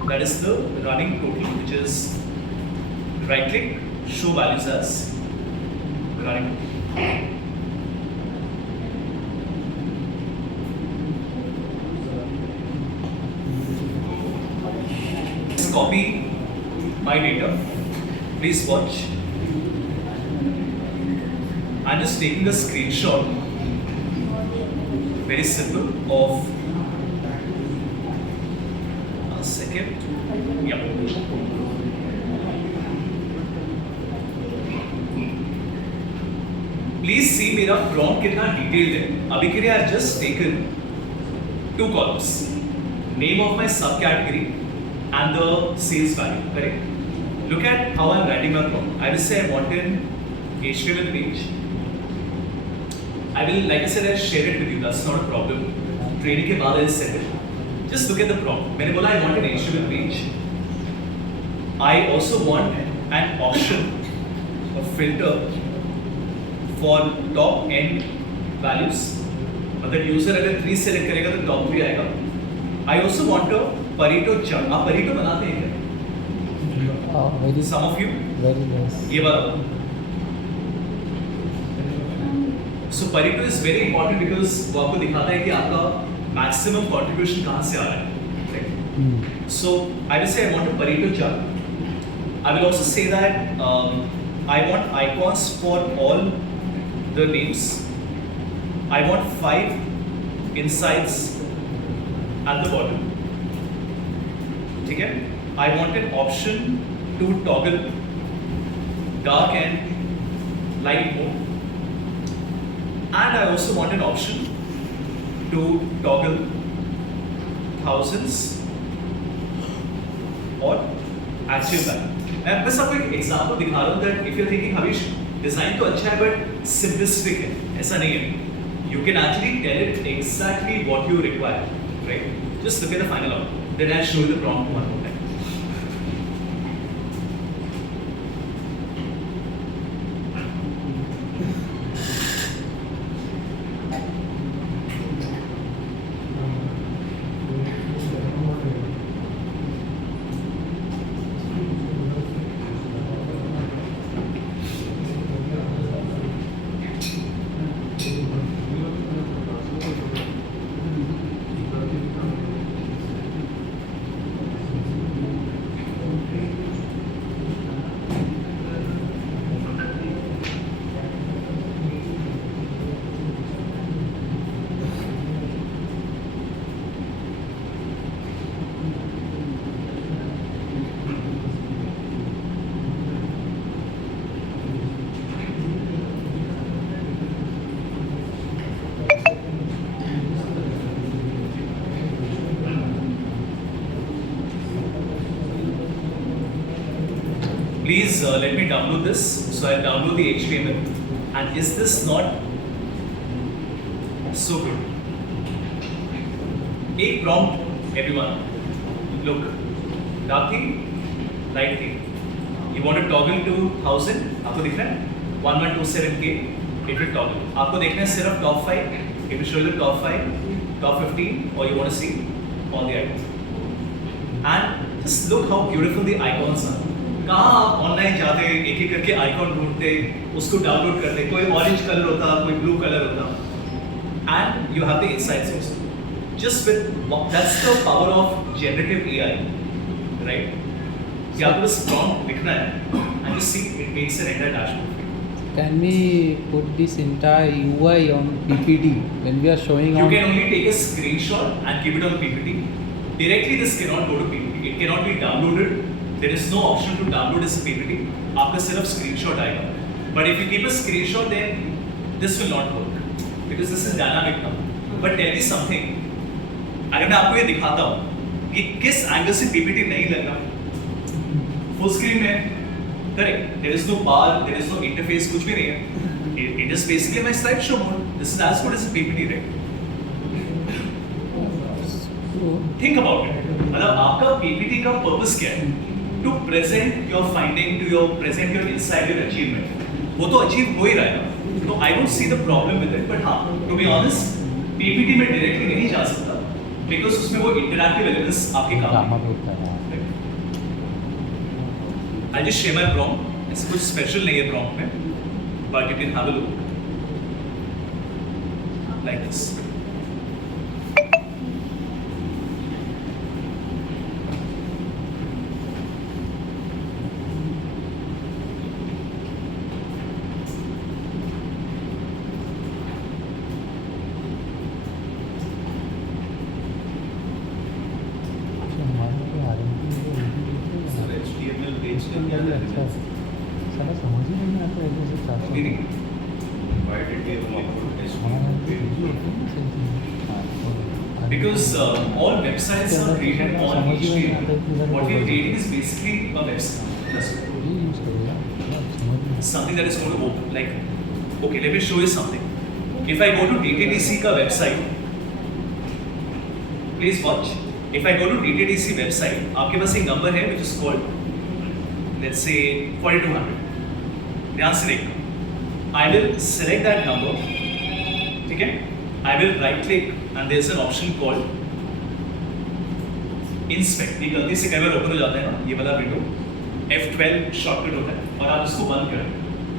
That is the running total which is right click, show values as running. Copy my data. Please watch. I'm just taking a screenshot. Very simple of a second. Yeah. Please see मेरा prompt कितना detailed है. अभी के लिए I just taken 2 columns. Name of my subcategory and the sales value, correct? Look at how I'm writing my prompt. I will say I want an HTML page. I will, like I said, I'll share it with you. That's not a problem. Training के बाद I'll send it. Just look at the prompt. मैंने बोला I want an HTML page. I also want an option, a filter for top end values. मतलब user अगर 3 select करेगा तो top 3 आएगा. I also want a Pareto chart. आप Pareto बनाते हैं क्या? Very, Some of you? very nice. ये वाला. So Pareto is very important because वो आपको दिखाता है कि आपका maximum contribution कहाँ से आ रहा है. Right? So I will say I want a Pareto chart. I will also say that I want icons for all the names. I want 5 insights at the bottom. ठीक है? I want an option to toggle dark and light mode, and I also want an option to toggle thousands or actual value. मैं बस आपको एक example दिखा रहा हूँ that if you're thinking Harish design तो अच्छा है but simplistic है, ऐसा नहीं है. You can actually tell it exactly what you require, right? Just look at the final output. Then I'll show you the prompt one more time. Please let me download this. So I'll download the HTML. And is this not so good? एक prompt, everyone. Look, dark theme, light theme. You want to toggle to 1000? आपको दिख रहा है? 1127K. It will toggle. आपको देखना है सिर्फ top 5. It will show you the top 5, top 15, or you want to see all the icons. And just look how beautiful the icons are. कहाँ आप ऑनलाइन जाते एक एक करके आइकॉन ढूंढते उसको डाउनलोड करते कोई ऑरेंज कलर होता कोई ब्लू कलर होता and you have the insights also just with that's the power of generative AI right कि आपको बस प्रॉम्प्ट लिखना है and you see it makes an entire dashboard Can we put this entire UI on PPT when we are showing you on? can only take a screenshot and keep it on PPT directly this cannot go to PPT it cannot be downloaded there is no option to download this PPT आपका सिर्फ screenshot आएगा but if you keep a screenshot then this will not work because this is dynamic now but tell me something अगर मैं आपको ये दिखाता हूँ कि किस एंगल से PPT नहीं लगना फुल स्क्रीन में correct there is no bar there is no interface कुछ भी नहीं है it is basically my slideshow mode this is as good as a PPT right think about it मतलब आपका PPT का पर्पस क्या है to present your finding to your present your insight your achievement वो तो अचीव हो ही रहा है तो I don't see the problem with it but हाँ to be honest PPT में directly नहीं जा सकता because उसमें वो interactive elements आपके काम ड्रामा में भी होता है I just share my prompt ऐसा कुछ special नहीं है prompt में but you can have a look like this sir HTML page का क्या लगता है साला समझ ही नहीं आता ऐसे ऐसे चार अभी नहीं Why did you upload HTML page? because all websites are created on HTML. What we are creating is basically a website. That's it. Something that is going to open. Like, okay, let me show you something. If I go to DTDC ka website, please watch. If I go to DTDC website, आपके पास एक number है which is called, let's say 4200. ध्यान से देखो. I will select that number. ठीक है? I will right click and there's an option called inspect. ये गलती से कई बार ओपन हो जाता है ना ये वाला विंडो F12 शॉर्टकट होता है और आप उसको बंद करें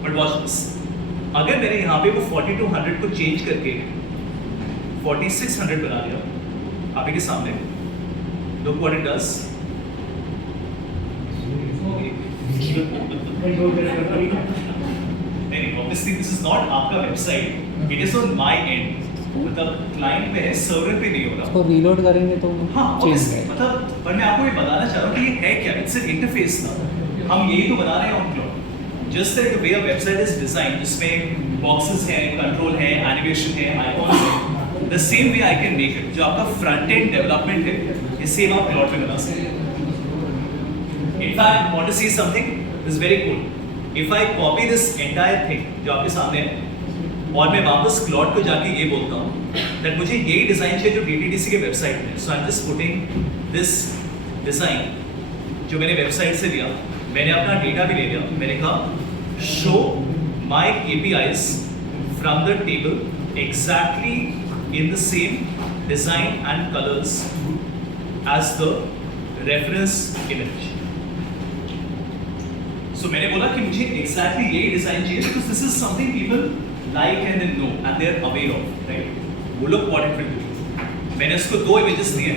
बट वॉच दिस अगर मैंने यहाँ पे वो 4200 को चेंज करके 4600 बना दिया आप के सामने look what it does नहीं obviously this is not आपका website it is on my end मतलब क्लाइंट पे है, सर्वर पे नहीं हो रहा। उसको रीलोड करेंगे तो हाँ चेंज obviously, है। मतलब पर मैं आपको ये बताना चाह रहा हूँ कि ये है क्या, इट्स एन इंटरफेस ना, हम यही तो बना रहे हैं on cloud. Just the way a website is design, जिसमें बॉक्सेस हैं, कंट्रोल है, एनिमेशन है, आइकॉन्स है, the same way I can make it. जो आपका फ्रंट एंड डेवलपमेंट है, ये सेम आप क्लाउड पे बना सकते हैं। If I want to see something, this is very cool. If I copy this entire thing जो आपके सामने है और मैं वापस क्लाउड को जाके ये बोलता हूँ that मुझे यही डिजाइन चाहिए जो DTDC के वेबसाइट में, so I'm just putting this design जो मैंने वेबसाइट से लिया, मैंने अपना डेटा भी ले लिया, मैंने कहा show my KPIs from the table exactly in the same design and colors as the reference image. So मैंने बोला कि मुझे exactly यही डिजाइन चाहिए because this is something people like and they know and they are aware of, right? वो लोग what it will do. मैंने उसको दो images दिए,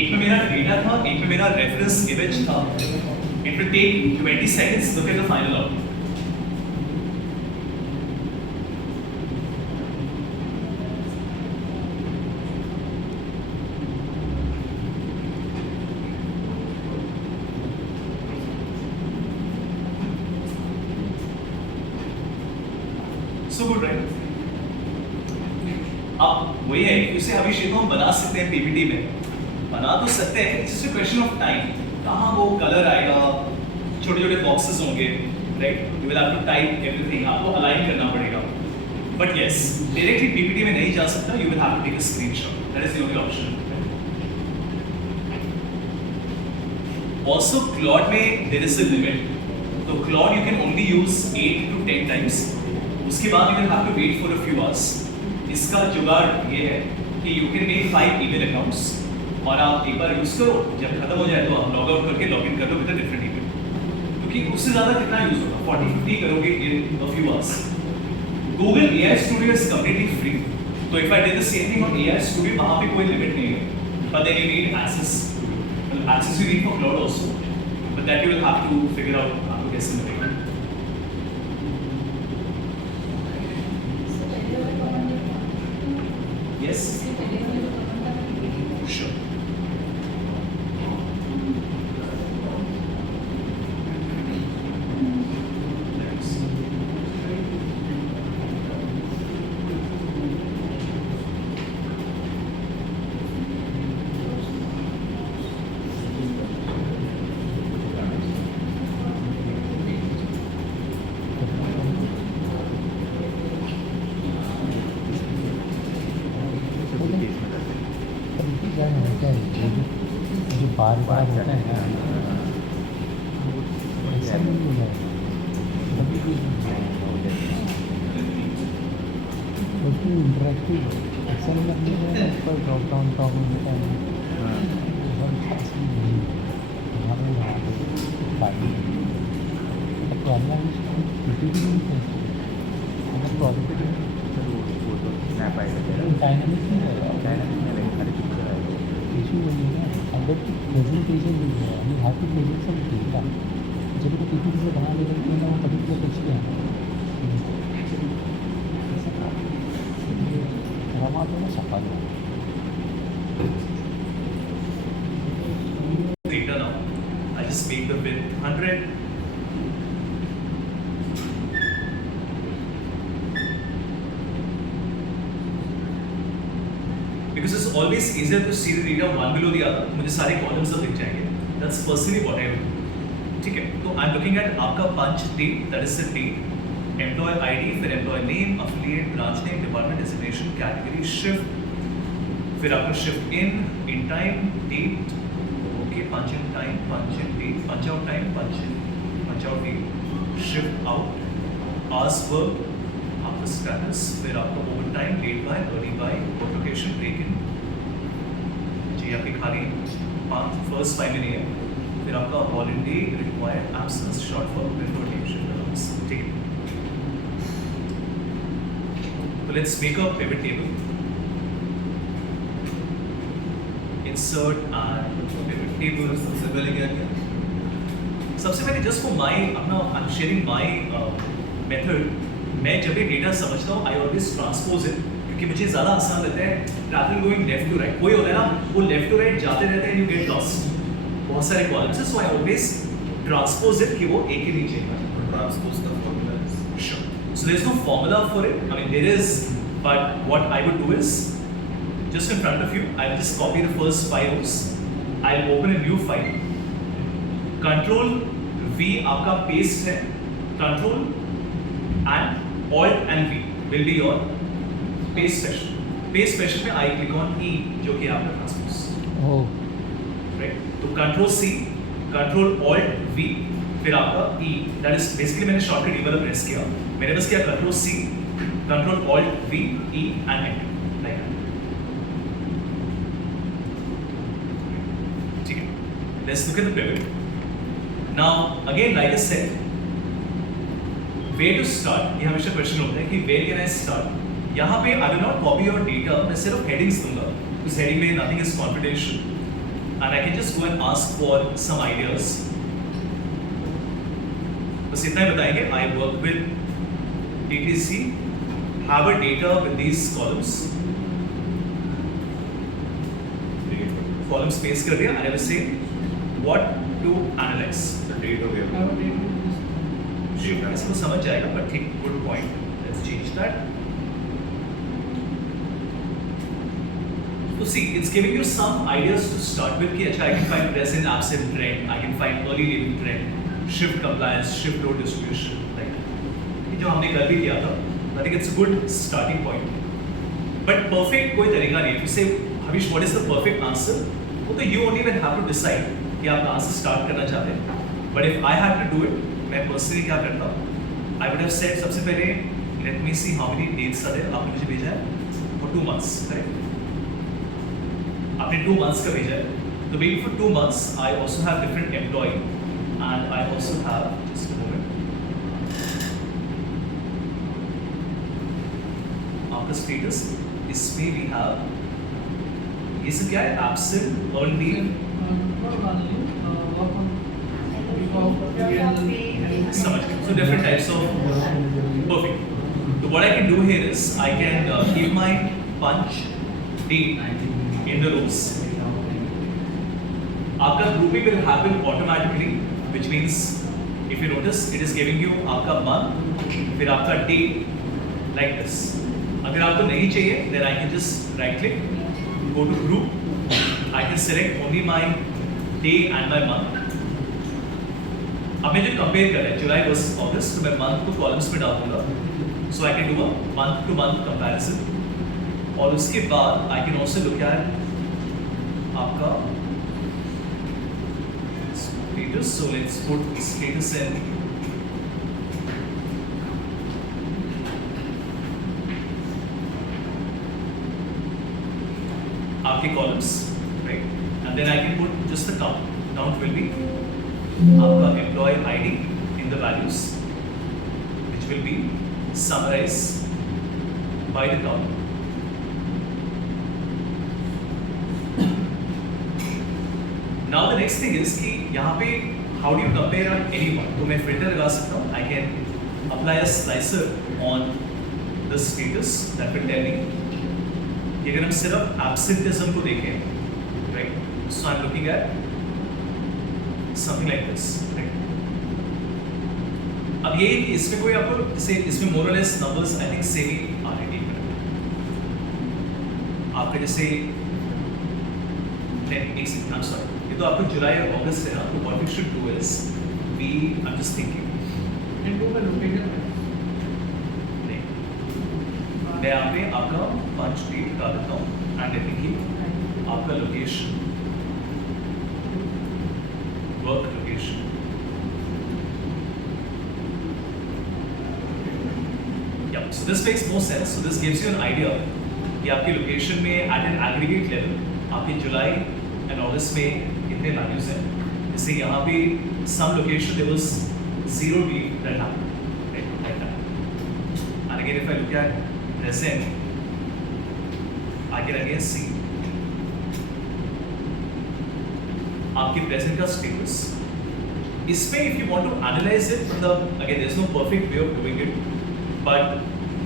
एक में मेरा डेटा था, एक में मेरा reference image था. It will take 20 seconds. Look at the final output. So good, right? अब वही है कि उसे अभी शेखो हम बना सकते हैं पीपीटी में, बना तो सकते हैं, it's just a question of time, कहाँ वो कलर आएगा, छोटे छोटे बॉक्सेस होंगे, right? You will have to type everything, आपको अलाइन करना पड़ेगा, बट यस डायरेक्टली पीपीटी में नहीं जा सकता, you will have to take a screenshot, that is the only option. Also Claude में देयर इज अ लिमिट, तो Claude you can only use 8 to 10 times, उसके बाद you will have to wait for a few hours. इसका जुगाड़ ये है कि you can make 5 email accounts और आप एक बार यूज करो, जब खत्म हो जाए तो आप लॉग आउट करके लॉग इन कर लो विद अ डिफरेंट ईमेल, क्योंकि उससे ज़्यादा कितना यूज होगा, 40-50 करोगे in a few hours. Google AI studio is completely free, तो if I did the same thing on AI studio, वहाँ पे कोई लिमिट नहीं है, but then you need access, access you need for Claude also, but that you will have to figure out आपको कैसे मिलेगा। Yes? Sure. Thanks. क्या होता है जो बार बार होता है ना, ऐसा नहीं हो जाएगा कभी भी क्योंकि इंटरेक्टिव ऐसा नहीं लगने का ऊपर ड्रॉप डाउन प्रॉब्लम होता है बहुत खास नहीं यहाँ पे प्रोजेक्ट डायनामिक नहीं रहेगा, इशू वही है ना, अगर प्रेजेंटेशन भी है you have to present some data, जब को पीपीटी से बना लेते हैं ना, वो कभी तो कुछ भी है रमा तो ना सफल है। Data now. I just make the width 100. Because it's always easier to see the data one below the other. मुझे सारे columns सब दिख जाएंगे. That's personally what I do. ठीक है. तो I'm looking at आपका punch date, that is the date, employee ID, फिर employee name, affiliate, branch name, department designation, category, shift, फिर आपका shift in time, date, okay, punch in time, punch in date, punch out time, punch in, punch out date, shift out, hours work, आपका status, फिर आपका overtime, late by, early by, work location, break in, जी आपकी खाली first 5 नहीं है, फिर आपका holiday, required absence, short for before leave, shift allowance, ठीक है। तो let's make a pivot table. Insert and pivot table. सबसे पहले क्या किया? सबसे पहले just for my अपना I'm sharing my method. मैं जब ये डेटा समझता हूँ I always transpose it, क्योंकि मुझे ज़्यादा आसान लगता है rather going left to right. कोई होता है ना, वो left to right जाते रहते हैं, you get lost. बहुत सारे columns हैं, so I always transpose it कि वो एक ही नीचे है. Transpose the formula is. Sure. So there's no formula for it. I mean, there is, but what I would do is, just in front of you, I'll just copy the first 5 rows. I'll open a new file. Control V आपका paste है. Control and Alt and V will be your paste special. Paste special में I click on E जो कि आपका transpose. Oh. Right? तो Control C, Control Alt V, फिर आपका E. That is basically मैंने shortcut E वाला press किया. मैंने बस किया Control C, Control Alt V, E and Enter. Like that. ठीक है. Let's look at the pivot. Now again, like I said, where to start? ये हमेशा क्वेश्चन होता है कि where can I start? यहाँ पे I will not copy your data. मैं सिर्फ headings दूंगा. उस heading में nothing is confidential, and I can just go and ask for some ideas. बस इतना ही बताएंगे. I work with TTC, have a data with these columns. Column space कर दिया. And I will say what to analyze. The data we I have. would need to do this. Data. इसको समझ जाएगा, but ठीक, good point. Let's change that. So see, it's giving you some ideas to start with. कि अच्छा, I can find present absent trend, I can find early leaving trend, shift compliance, shift load distribution, like that. ये जो हमने कल भी किया था, I think it's a good starting point. But perfect कोई तरीका नहीं है. If you say, Havish, what is the perfect answer? वो तो you only will have to decide कि आप कहाँ से start करना चाहते हैं. But if I had to do it, मैं personally क्या करता? I would have said सबसे पहले, let me see how many dates are there. आपने मुझे भेजा है for 2 months, correct? आपने 2 months का भेजा है. तो maybe for 2 months, I also have different employee, and I also have, just a moment, आपका status, इसमें we have, ये सब क्या है? Absent, earned leave, Not only work on समझ गए. So different types of, perfect. So what I can do here is I can keep my punch date in the rows. आपका grouping will happen automatically, which means if you notice, it is giving you आपका month, फिर आपका date like this. अगर आपको नहीं चाहिए, then I can just right click, go to group. I can select only my day and my month. अब मैं जो कंपेयर कर रहा है जुलाई वर्सेस अगस्त, तो मैं मंथ को कॉलम्स में डाल दूंगा. So I can do a month to month comparison, और उसके बाद I can also look at आपका status. So let's put status in आपके columns, right? And then I can put just the count. Count will be आपका employee ID in the values, which will be summarized by the column. Now the next thing is कि यहाँ पे how do you compare on anyone? तो मैं filter लगा सकता हूँ. I can apply a slicer on the status that will tell me कि अगर हम सिर्फ absenteeism को देखें, right? So I'm looking at something like this, right? अब ये कि इसमें कोई आपको जैसे इसमें more or less numbers I think same ही आ रहे हैं. आपके जैसे I'm sorry, ये तो आपको जुलाई और अगस्त है ना. तो what we should do is I'm just thinking, and do the location. नहीं, मैं यहाँ पे आपका पंच डेट डाल देता हूँ एंड आई थिंक आपका location, work location. Yeah, so this makes more sense. So this gives you an idea कि आपके लोकेशन में at an aggregate level आपके जुलाई and अगस्त में कितने वैल्यूज हैं. जैसे यहाँ पे some location there was 0 leave that happened, right? Like that. And again if I look at present, I can again see आपके प्रेजेंट का स्टेटस. इसमें if you want to analyze it, मतलब again there's no perfect way of doing it, but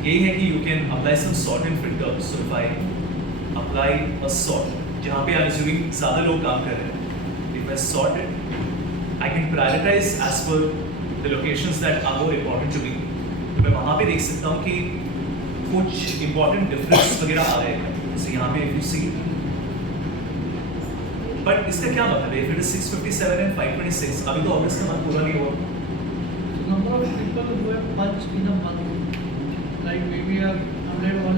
यही है कि you can apply some sort and filter. So if I apply a sort, जहाँ पे I'm assuming ज़्यादा लोग काम कर रहे हैं, if I sort it, I can prioritize as per the locations that are more important to me. तो मैं वहाँ पे देख सकता हूँ कि कुछ important difference वगैरह आ रहे हैं. जैसे यहाँ पे if you see, but इसका क्या मतलब है? If it is 657 and 526, अभी तो अगस्त का month पूरा नहीं हुआ. Number of people who have punched in a month, like maybe a 100 or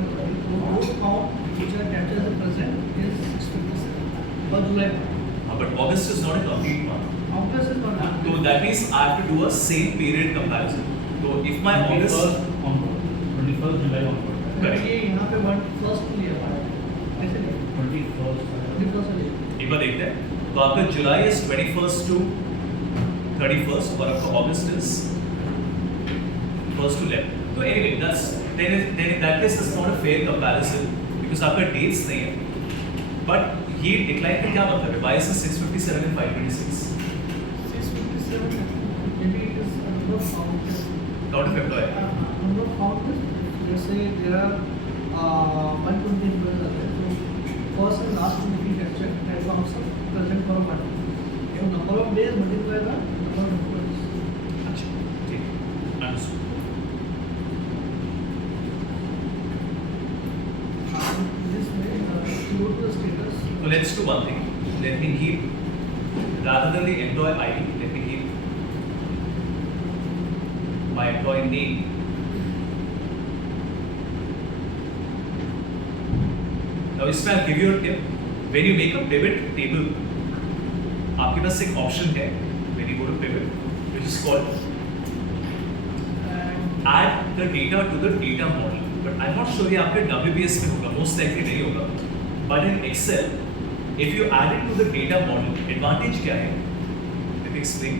total count which are captured as a present is 657 for July. But August is not a complete month. August is not happening. So that means I have to do a same period comparison. So if my August, 21st July onward. Correct. ये यहाँ पे 1st लिया हुआ है, ऐसे नहीं, 21st 21st लिया. एक बार देखते हैं. तो आपका जुलाई is 21st to 31st और आपका August is 1st to 11th. तो anyway, then in that case it's not a fair comparison because आपका dates नहीं है. But ये decline का क्या मतलब है? Why is it 657 and 526? 657, maybe it is number of counters. Count of employee. Number of counters, let's say there are 120 employees are there. So first and last will be captured and also present for a month. So number of days multiplied by number of employees. अच्छा, ठीक, understood. This way, if you go to the status, So let's do one thing. Let me keep, rather than the employee ID, let me keep my employee name. Now, इसमें I'll give you a tip. When you make a pivot table, आपके पास एक option है. When you go to pivot, which is called and add the data to the data model. But I'm not sure ये आपके WBS में होगा. Most likely नहीं होगा. But in Excel, if you add it to the data model, advantage क्या है? Let me explain.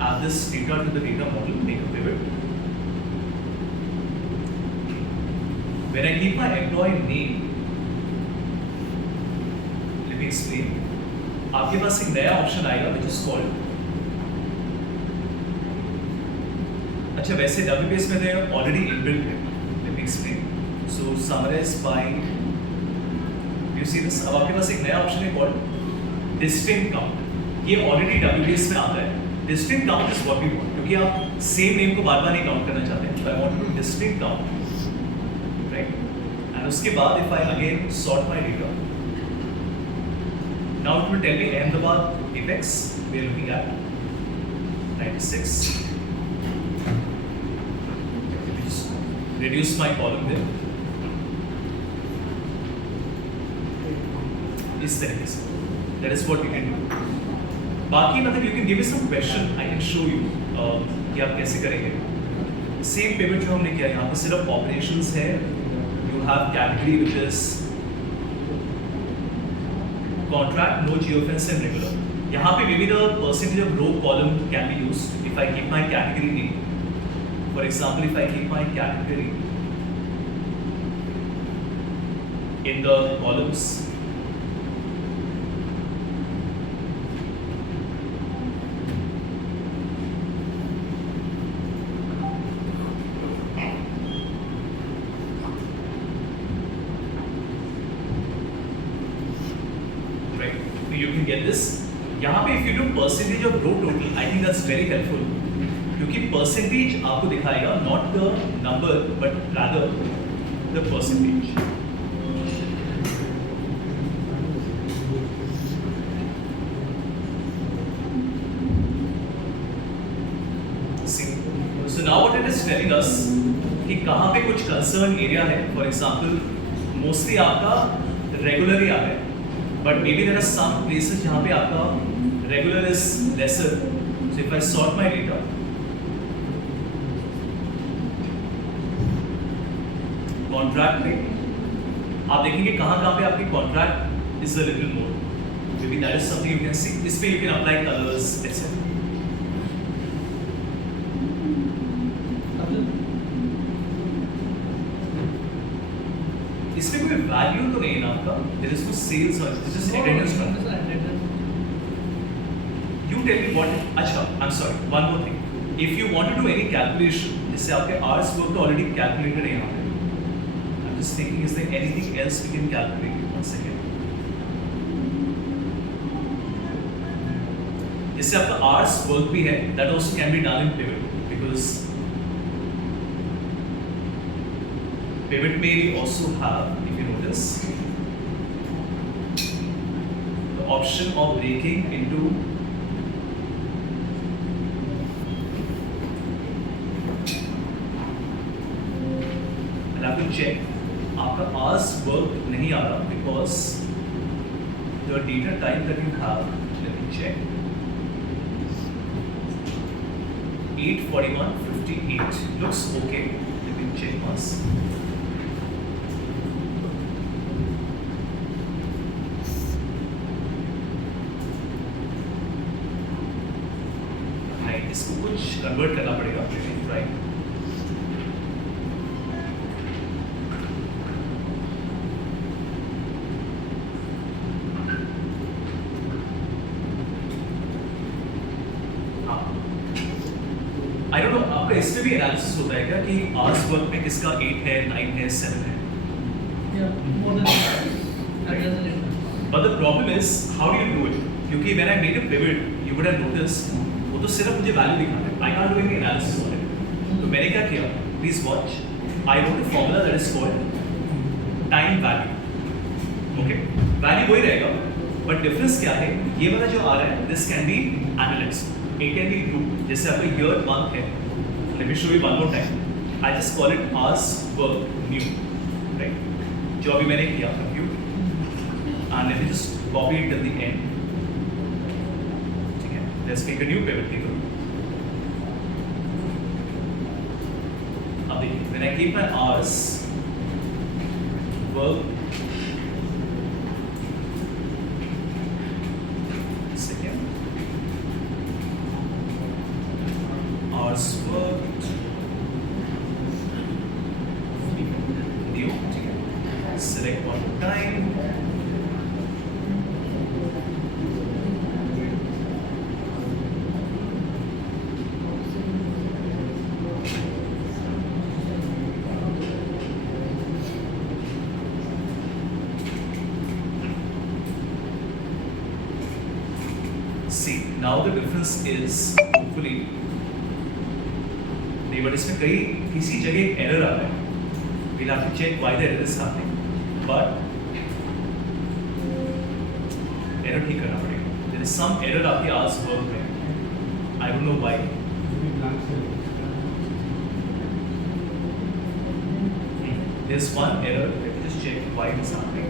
Add this data to the data model, make a pivot. When I keep my employee name, let me explain. आपके पास एक नया option आएगा which is called, अच्छा वैसे WPS में तो ऑलरेडी इनबिल्ट है. Let me explain. So summarize by, you see this, अब आपके पास एक नया ऑप्शन है called distinct count. ये ऑलरेडी WPS में आता है. Distinct count is what we want क्योंकि आप सेम नेम को बार बार नहीं काउंट करना चाहते. So I want to do distinct count, right? And उसके बाद if I again sort my data, now it will tell me Ahmedabad Apex we are looking at 96. Reduce my column there. इस तरीके से. That is what you can do. बाकी मतलब you can give me some question, I can show you कि आप कैसे करेंगे. Same pivot जो हमने किया यहाँ पे सिर्फ operations है. You have category which is contract, no geofence and regular. यहाँ पे maybe the percentage of row column can be used if I keep my category name. For example, if I keep my category in the columns right, so you can get this. यहाँ पे if you do percentage of row total, I think that's very helpful. क्योंकि percentage आपको दिखाएगा not the number but rather the percentage. See, so now what it is telling us कि कहाँ पे कुछ concern area है. For example, mostly आपका regular ही आ रहा है. But maybe there are some places जहाँ पे आपका regular is lesser. So if I sort my data, contract पे आप देखेंगे कहाँ पे आपकी contract is a little more. Maybe that is something you can see. इस पे you can apply colors, etc. इसमें कोई value तो नहीं है ना आपका. There is no sales or it's just attendance. This is attendance. you tell me what? अच्छा, I'm sorry. One more thing. If you want to do any calculation, जिससे आपके hours work तो already calculated है यहाँ पे. I'm just thinking, is there anything else we can calculate? One second. जिससे आपका hours work भी है, that also can be done in pivot because pivot may also have, if you notice, the option of breaking into and I have to check आपका hours work नहीं आ रहा because the data type that you have, let me check, 8:41:58 looks okay. Let me check once. इसको कुछ convert करना पड़ेगा, right? हाँ, I don't know आपका इसमें भी एनालिसिस होता है क्या कि आवर्स वर्क में किसका 8 है, 9 है, 7 है? Yeah, more than that. That doesn't matter. But the problem is how do you do it? क्योंकि when I made a pivot, you would have noticed वो तो सिर्फ मुझे वैल्यू दिखाना है. I can't do any analysis on it. तो मैंने क्या किया? Please watch. I wrote a formula that is called time value. Okay. Value वही रहेगा, but difference क्या है? ये वाला जो आ रहा है, this can be analyzed. It can be group. जैसे आपका year month है. Let me show you one more time. I just call it hours work new, right? जो अभी मैंने किया compute. And let me just copy it till the end. Let's make a new pivot table. Now, when I keep my hours work, second, hours worked, new, select one time. See, now the difference is hopefully नहीं, but इसमें कई किसी जगह error आ रहा है. We'll have to check why the error is happening. But error ठीक करना पड़ेगा. There is some error आपके hours work में. I don't know why. There's one error. Let me just check why it is happening.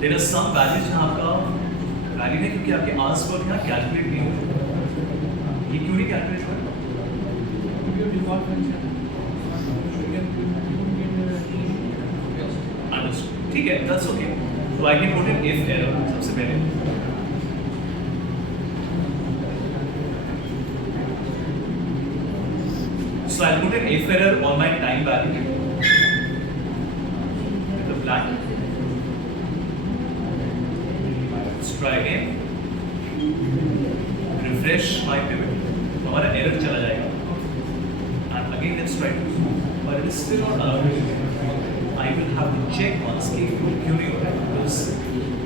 There are some values जहाँ आपका value नहीं, क्योंकि आपके आवर्स वर्क यहाँ कैलकुलेट नहीं हो रहा. ये क्यों नहीं कैलकुलेट हो रहा? Your default function. Understood. ठीक है, that's okay. So I can put an if error सबसे पहले. So I'll put an if error on my time value. With the blank. Let's try again. Refresh my pivot. हमारा error चला जाएगा. And again let's try to. But it is still not allowed. I will have to check once कि क्यों नहीं हो रहा है, because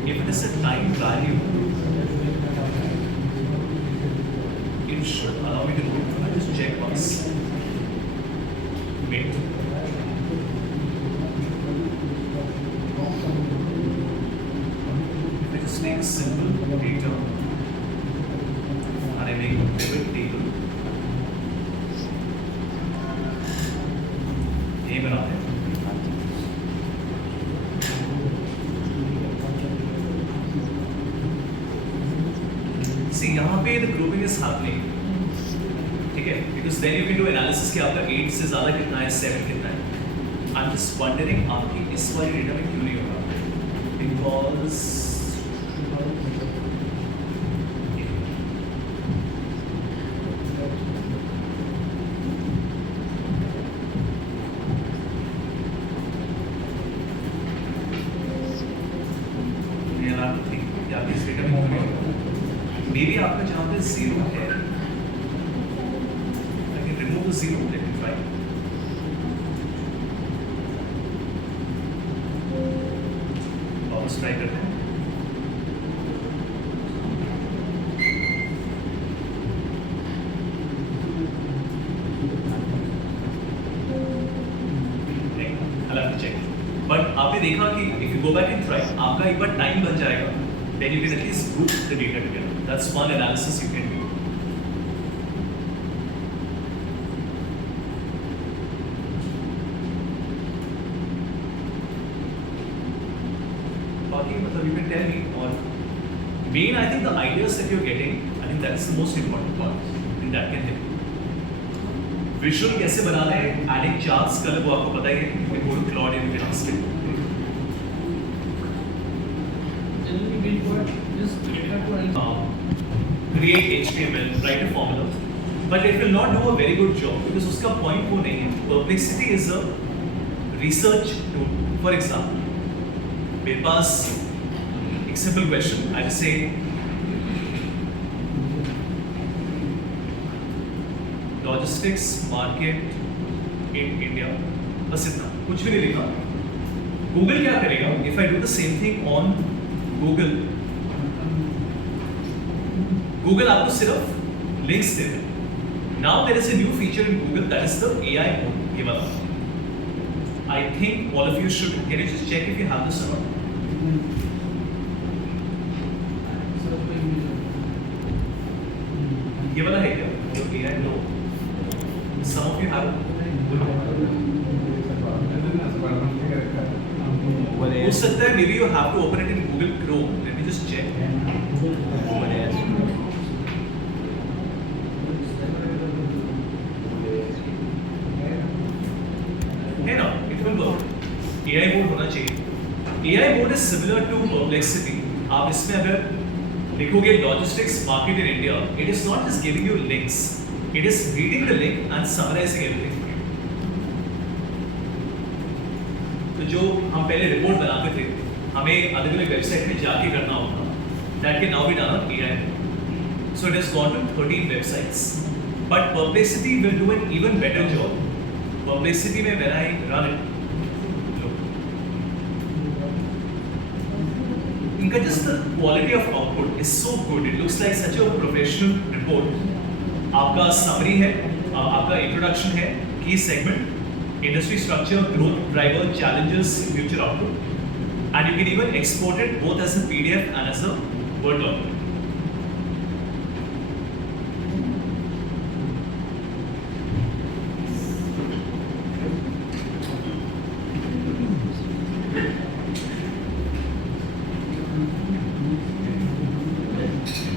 if it is a time value, it should allow me to do it. I'll just check once. Wait. If I just make simple data and I make a pivot table, ये बनाते हैं. See, यहाँ पे the grouping is happening. ठीक है, because then you can do analysis कि आपका 8 से ज़्यादा कितना है, 7 कितना है. I'm just wondering आपकी इस वाली डेटा में क्यों नहीं होगा? Because maybe आपका जहाँ पे zero है, I can remove the zero. Let me try. वापस ट्राई करते हैं. I'll have to check. But आपने देखा कि if you go back and try, आपका एक बार टाइम बन जाएगा. Then you can at least group the data together. That's one analysis you can do. बाकी मतलब you can tell me or main I think the ideas that you're getting, I think that's the most important part and that can help you. Visual कैसे बनाना है, adding charts कल वो आपको पता ही है. You can go to Claude and you can ask it. Generally, we put this data to Create HTML, write a formula, but it will not do a very good job because उसका point वो नहीं है. Perplexity is a research tool. For example, मेरे पास एक simple question. I will say logistics market in India. बस इतना, कुछ भी नहीं लिखा. Google क्या करेगा? If I do the same thing on Google, Google आपको सिर्फ लिंक्स देता है. Now there is a new feature in Google that is the AI mode. ये वाला. I think all of you should. Can you just check if you have this or not? ये वाला है क्या? जो AI no. Some of you have. हो सकता है maybe you have to open it in Google Chrome. Let me just check. है ना? It will work. AI mode होना चाहिए. AI mode is similar to Perplexity. आप इसमें अगर लिखोगे logistics market in India, it is not just giving you links. It is reading the link and summarizing everything. तो जो हम पहले रिपोर्ट बनाते थे, हमें अलग अलग वेबसाइट में जाके करना होगा. That can now be done on AI. So it has gone to 13 websites. But Perplexity will do an even better job. Perplexity में when I run it, look, इनका just the quality of output is so good. It looks like such a professional report. आपका summary है, आपका introduction है, key segment, industry structure, growth driver, challenges, future outlook, and you can even export it both as a PDF and as a Word document.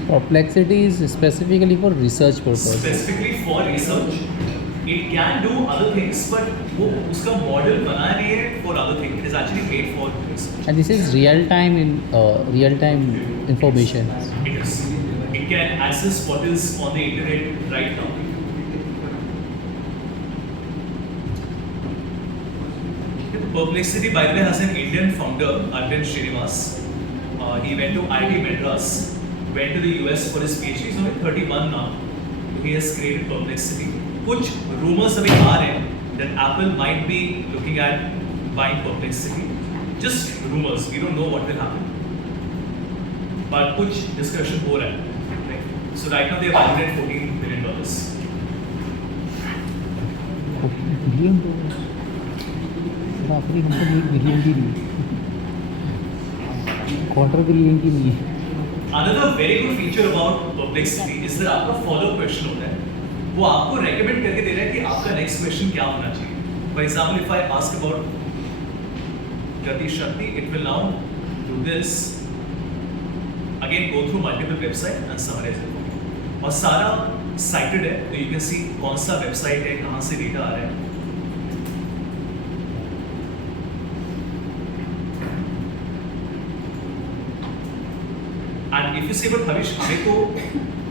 Perplexity is specifically for research purpose. Specifically for research, it can do other things, but वो उसका model बना नहीं है for other things. It is actually made for research. And this is real time information. It is. It can access what is on the internet right now. Perplexity, by the way, has an Indian founder, Arvind Srinivas. He went to IIT Madras, went to the US for his PhD. He's only 31 now. He has created Perplexity. कुछ rumors अभी आ रहे हैं that Apple might be looking at buying Perplexity. Just rumors. We don't know what will happen. But कुछ discussion हो रहा है. So right now they are valued at $14 billion. Billion आखिरी हमको 1 बिलियन की नहीं, क्वार्टर बिलियन की नहीं है. Another very good feature about Perplexity is that आपका follow question होता है. वो आपको recommend करके दे रहा है कि आपका next question क्या होना चाहिए. For example, if I ask about Gati Shakti, it will now do this. Again, go through multiple website and summarize it. और सारा cited है, तो you can see कौन सा website है, कहाँ से data आ रहा है. you say, but Harish, हमें तो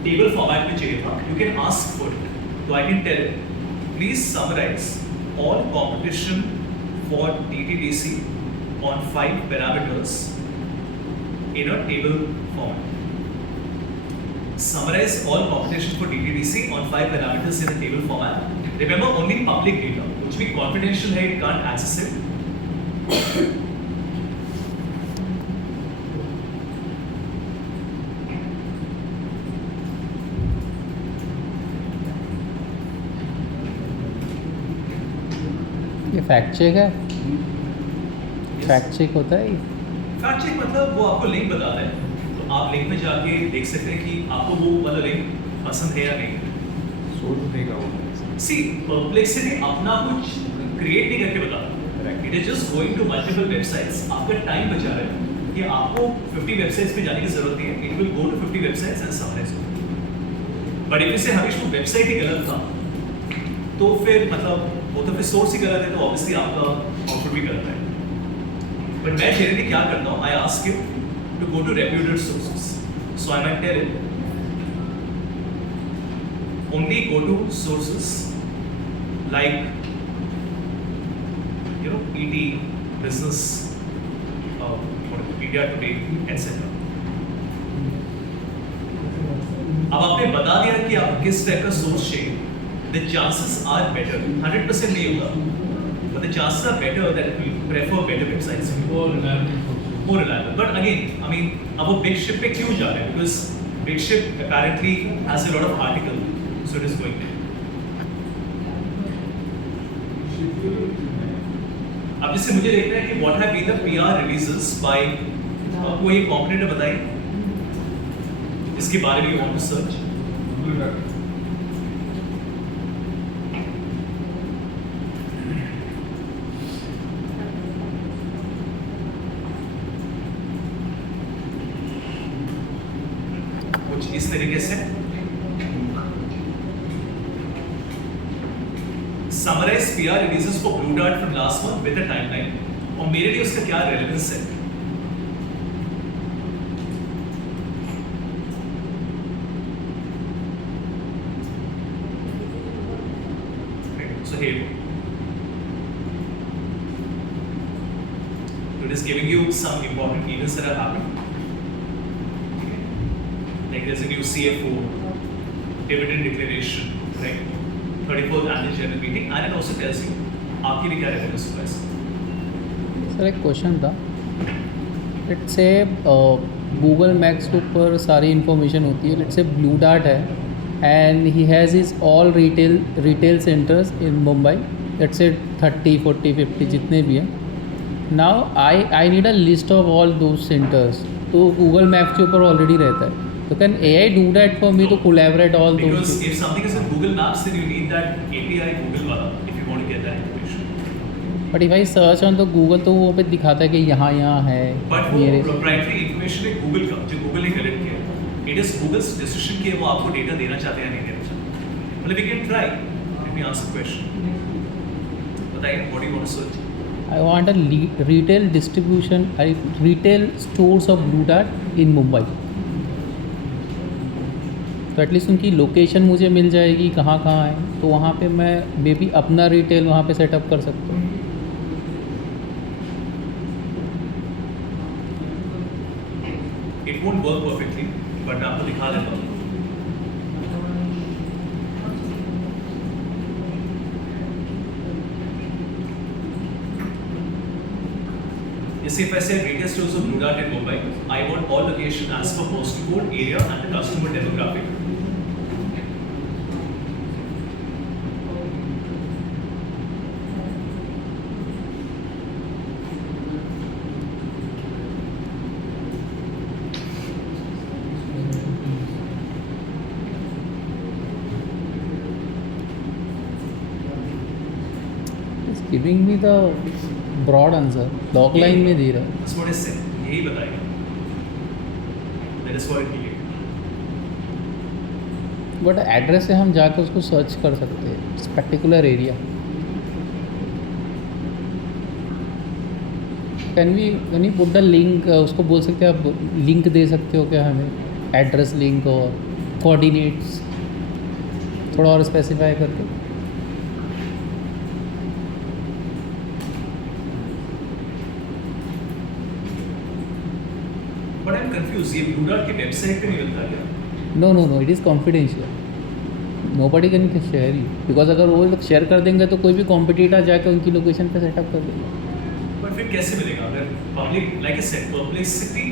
table format में चाहिए था, you can ask for it. So I can tell, please summarize all competition for DTDC on 5 parameters in a table format. Summarize all competition for DTDC on 5 parameters in a table format. Remember, only public data, which be confidential है, it can't access it. ये fact check है, fact check होता है ये? Fact check मतलब वो आपको link बता रहा है, तो आप लिंक में जाके देख सकते हैं कि आपको वो वाला लिंक पसंद है या नहीं। सोर्स देगा वो। सी परप्लेक्सिटी अपना कुछ क्रिएट नहीं करके बता, it is just going to multiple websites. आपका टाइम बचा रहा है कि आपको 50 वेबसाइट्स पे जाने की जरूरत नहीं है, it will go to 50 websites and summarise. But if इसे हमेशा वो वेबसाइट ही गलत था तो फिर मतलब वो तो फिर सोर्स ही गलत है, तो ऑब्वियसली आपका आउटपुट भी गलत है। बट मैं जनरली क्या करता हूँ, I ask you to go to reputed sources, so I might tell only go to sources like ET, business, India Today, etc. अब आपने बता दिया कि आप किस टाइप का सोर्स चाहिए, the chances are better, 100% नहीं होगा, but the chances are better that we prefer better websites, more reliable. But again, I mean, अब वो big ship पे क्यों जा रहे हैं? Because big ship apparently has a lot of article, so it is going there. अब जिससे मुझे देखना है कि what have been the PR releases by कोई एक कॉम्पिटिटर बताइए इसके बारे में you want to search. कुछ इस तरीके से summarize PR releases for Blue Dart from last month with a timeline, और मेरे लिए उसका क्या relevance है? So here you go. It is giving you some important events that have happened. Like there's a new CFO, dividend declaration, right? 34th annual general meeting, and it also tells you आपकी भी क्या reference हुआ है। Sir एक question था, let's say Google maps के ऊपर सारी इन्फॉर्मेशन होती है, लेट्स से ब्लू डार्ट है and he has his all retail centres in Mumbai, let's say 30, 40, 50 जितने भी हैं। Now I need a list of all those centres, तो गूगल मैप्स के ऊपर ऑलरेडी रहता है, तो can AI do that for me to collaborate all those? Because if something is in Google Maps, then you need that API Google वाला if you want to get that information. But if I search on the Google तो वो पे दिखाता है कि यहाँ है। But वो proprietary information है Google का, जो Google ने collect किया है। It is Google's decision कि वो आपको data देना चाहते हैं या नहीं देना चाहते। मतलब we can try. Let me ask a question. बताइए, what do you want to search? I want a retail distribution, retail stores of Blue Dart in Mumbai. तो एटलीस्ट उनकी लोकेशन मुझे मिल जाएगी कहाँ कहाँ है, तो वहाँ पे मैं मे बी अपना रिटेल वहाँ पे सेटअप कर सकता हूँ। It won't work perfectly, but मैं आपको दिखा देता हूँ। If I say retail stores of Blue Dart in Mumbai, I want all location as per postal code, area, and the customer demographic. It's giving me the broad answer, log line में दे रहा है। That's what I said. यही बताएगा। That is what it gave. But address से हम जाकर उसको search कर सकते हैं, इस particular area. Can we put the link, उसको बोल सकते हैं आप लिंक दे सकते हो क्या हमें? एड्रेस लिंक और कोऑर्डिनेट्स थोड़ा और स्पेसिफाई करके. बट आई एम कंफ्यूज, ये ब्लू डॉट की वेबसाइट पे नहीं मिलता क्या? No it is confidential. Nobody can share you because अगर वो लोग शेयर कर देंगे तो कोई भी कॉम्पिटिटर जाके उनकी लोकेशन पे सेटअप कर देगा. बट फिर कैसे मिलेगा अगर public, like I said, publicity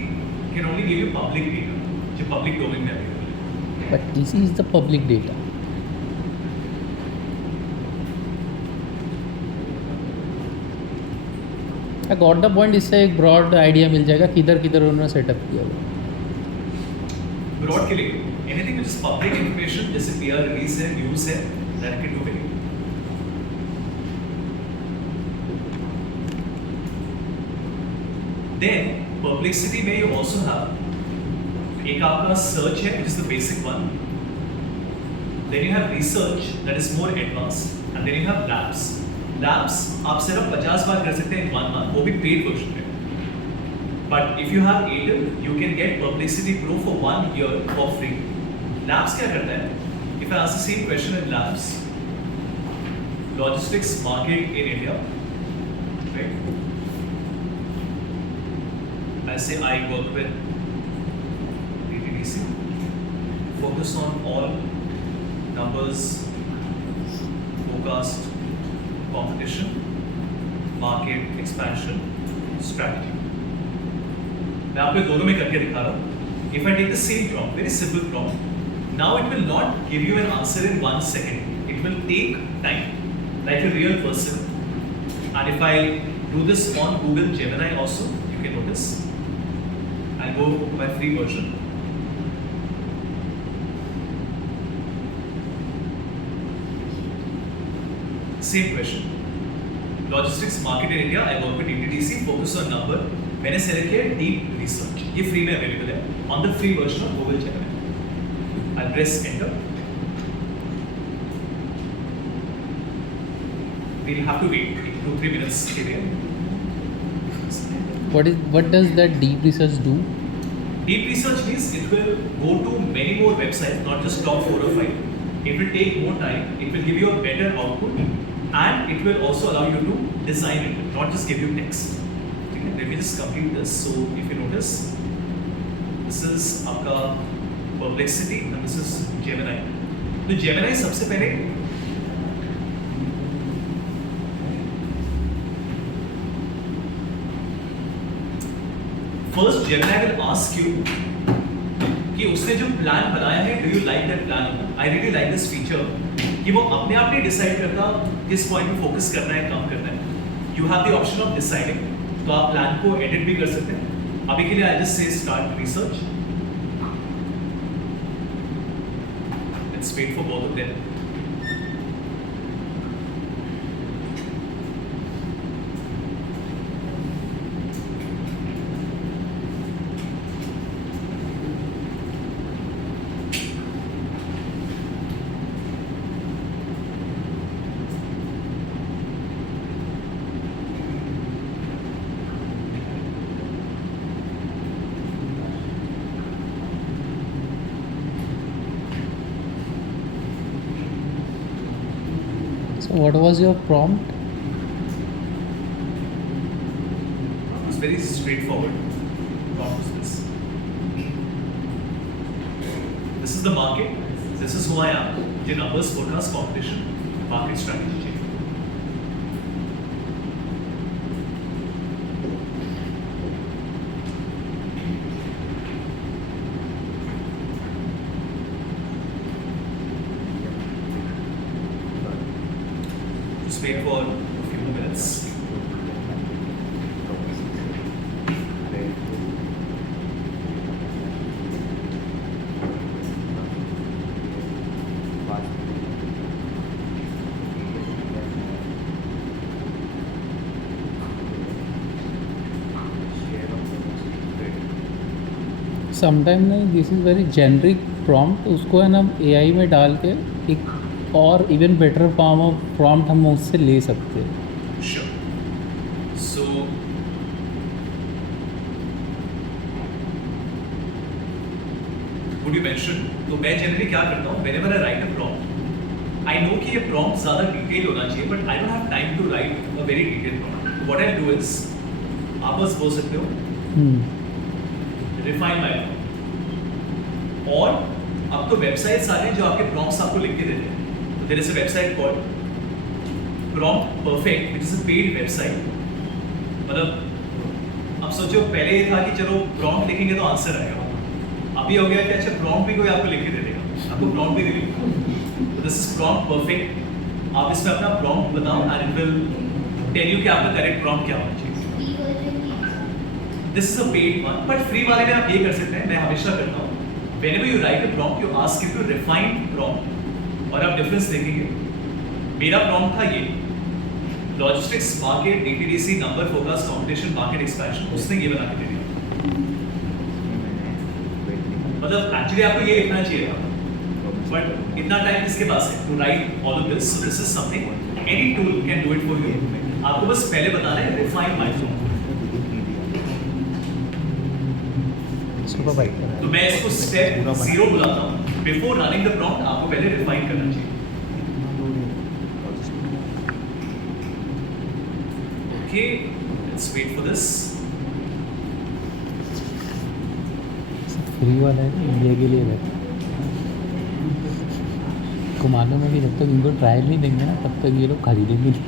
can only give you public data जो पब्लिक डोमेन में अवेलेबल है. But this is the public data. I got the point. इससे एक ब्रॉड आइडिया मिल जाएगा किधर किधर उन्होंने सेटअप किया हुआ. ब्रॉड के लिए anything which is public information, जैसे पीआर रिलीज है, न्यूज़ है, that can do very. Then publicity में यू आल्सो हैव एक आपका सर्च है which is the basic one. Then you have research that is more advanced, and then you have labs. Labs आप सिर्फ 50 बार कर सकते हैं इन 1 मंथ, वो भी पेड वर्जन में. But if you have Airtel, you can get Publicity Pro for 1 year for free. Labs क्या करता है? If I ask the same question in Labs, logistics market in India, right? I say I work with DTDC, focus on all numbers, forecast, competition, market expansion, strategy. मैं आपको दोनों में करके दिखा रहा हूँ. If I take the same prompt, very simple prompt, now it will not give you an answer in 1 second. It will take time, like a real person. And if I do this on Google Gemini also, you can notice. I'll go to my free version. Same question. Logistics market in India, I work with DTDC, focus on number. मैंने select किया deep research, ये free में available है on the free version of Google Gemini. I press enter. We have to wait 2-3 minutes के लिए. What does that deep research do? Deep research means it will go to many more websites, not just top 4 or 5. It will take more time, it will give you a better output, and it will also allow you to design it, not just give you text. Let me just complete this. So if you notice, this is आपका Perplexity and this is Gemini. तो Gemini सबसे पहले first Gemini will ask you कि उसने जो plan बनाया है, do you like that plan? I really like this feature. कि वो अपने आप नहीं डिसाइड करता किस पॉइंट पे फोकस करना है, काम करना है. You have the option of deciding. तो आप प्लान को एडिट भी कर सकते हैं. अभी के लिए I just say start research. Let's wait for both of them. So what was your prompt? It's very straightforward. Prompt is this. This is the market. This is who I am. The numbers, forecast, competition, market strategy. Just wait for a few minutes. Sometime नहीं, this is very generic prompt. उसको है ना AI में डाल के एक और even better form of prompt हम उससे ले सकते हैं. Sure. So, would you mention? तो मैं जनरली क्या करता हूँ, whenever I write a prompt, I know कि ये prompt ज़्यादा डिटेल होना चाहिए, but I don't have time to write a very detailed prompt. What I'll do is, आप बस बोल सकते हो, refine my prompt. और अब तो वेबसाइट्स आ रहे हैं जो आपके prompts आपको लिख के देते हैं. So there is a website called Prompt Perfect, which is a paid website. मतलब अब सोचो पहले ये था कि चलो प्रॉम्प्ट लिखेंगे तो आंसर आएगा, अभी हो गया कि अच्छा प्रॉम्प्ट भी कोई आपको लिख के दे देगा, आपको प्रॉम्प्ट भी नहीं लिखना. This is prompt perfect. आप इसमें अपना प्रॉम्प्ट बताओ and it will tell you कि आपका करेक्ट प्रॉम्प्ट क्या होना चाहिए. This is a paid one, but free वाले में आप ये कर सकते हैं, मैं हमेशा करता हूँ, whenever you write a prompt, you ask it to refine prompt. और आप डिफरेंस देखेंगे, मेरा प्रॉम्प्ट था ये, logistics market DTDC number forecast competition market expansion, उसने ये बना के दे दिया. मतलब एक्चुअली आपको ये लिखना चाहिए था, बट इतना टाइम किसके पास है to write all of this. So this is something any tool can do it for you. आपको बस पहले बताना है रिफाइन माय प्रॉम्प्ट. तो मैं इसको स्टेप 0 बुलाता हूँ. बिफोर रनिंग द प्रॉम्प्ट आपको पहले रिफाइन करना चाहिए. Okay, let's wait for this. Free वाला है ना, इंडिया के लिए रहता को मालूम है कि जब तक इनको ट्रायल नहीं देंगे ना तब तक ये लोग खरीदेंगे नहीं.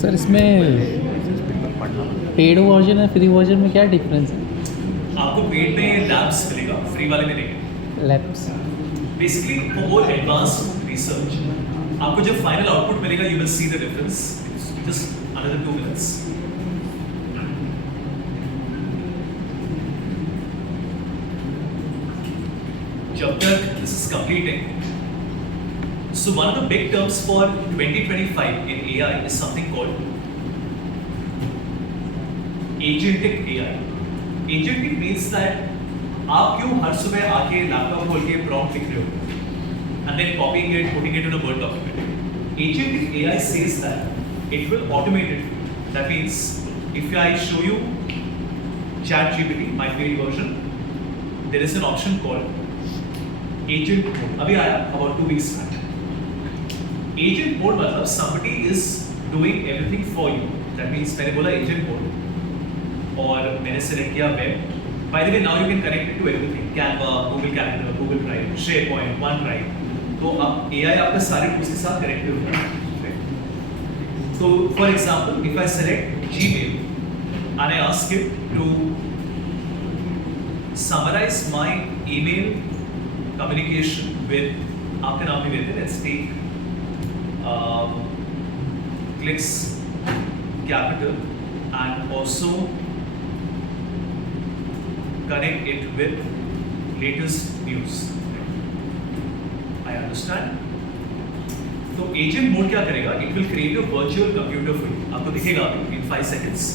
सर इसमें पेड वर्जन है फ्री वर्जन में क्या डिफरेंस है? आपको पेड में लैब्स मिलेगा, फ्री वाले में नहीं. Labs basically for more advanced research आपको जब फाइनल आउटपुट मिलेगा you will see the difference. Just another 2 minutes. जब तक this is completing, so one of the big terms for 2025 in AI is something called agentic AI. Agentic means that आप क्यों हर सुबह आके laptop खोल के prompt लिख रहे हो and then copying it, putting it in a Word document. Agentic AI says that it will automate it. That means if I show you ChatGPT, my paid version, there is an option called agent mode. अभी आया about 2 weeks back. Agent mode मतलब somebody is doing everything for you. That means मैंने बोला agent mode और मैंने select किया web. By the way, now you can connect it to everything. Canva, Google Calendar, Google Drive, SharePoint, OneDrive. तो अब AI आपका सारे tools के साथ connected होगा. So, for example, if I select Gmail and I ask it to summarize my email communication with आपके नाम भी देते हैं. Let's take Clicks Capital and also connect it with latest news. I understand. तो agent mode क्या करेगा? It will create a virtual computer for you. आपको दिखेगा in 5 seconds.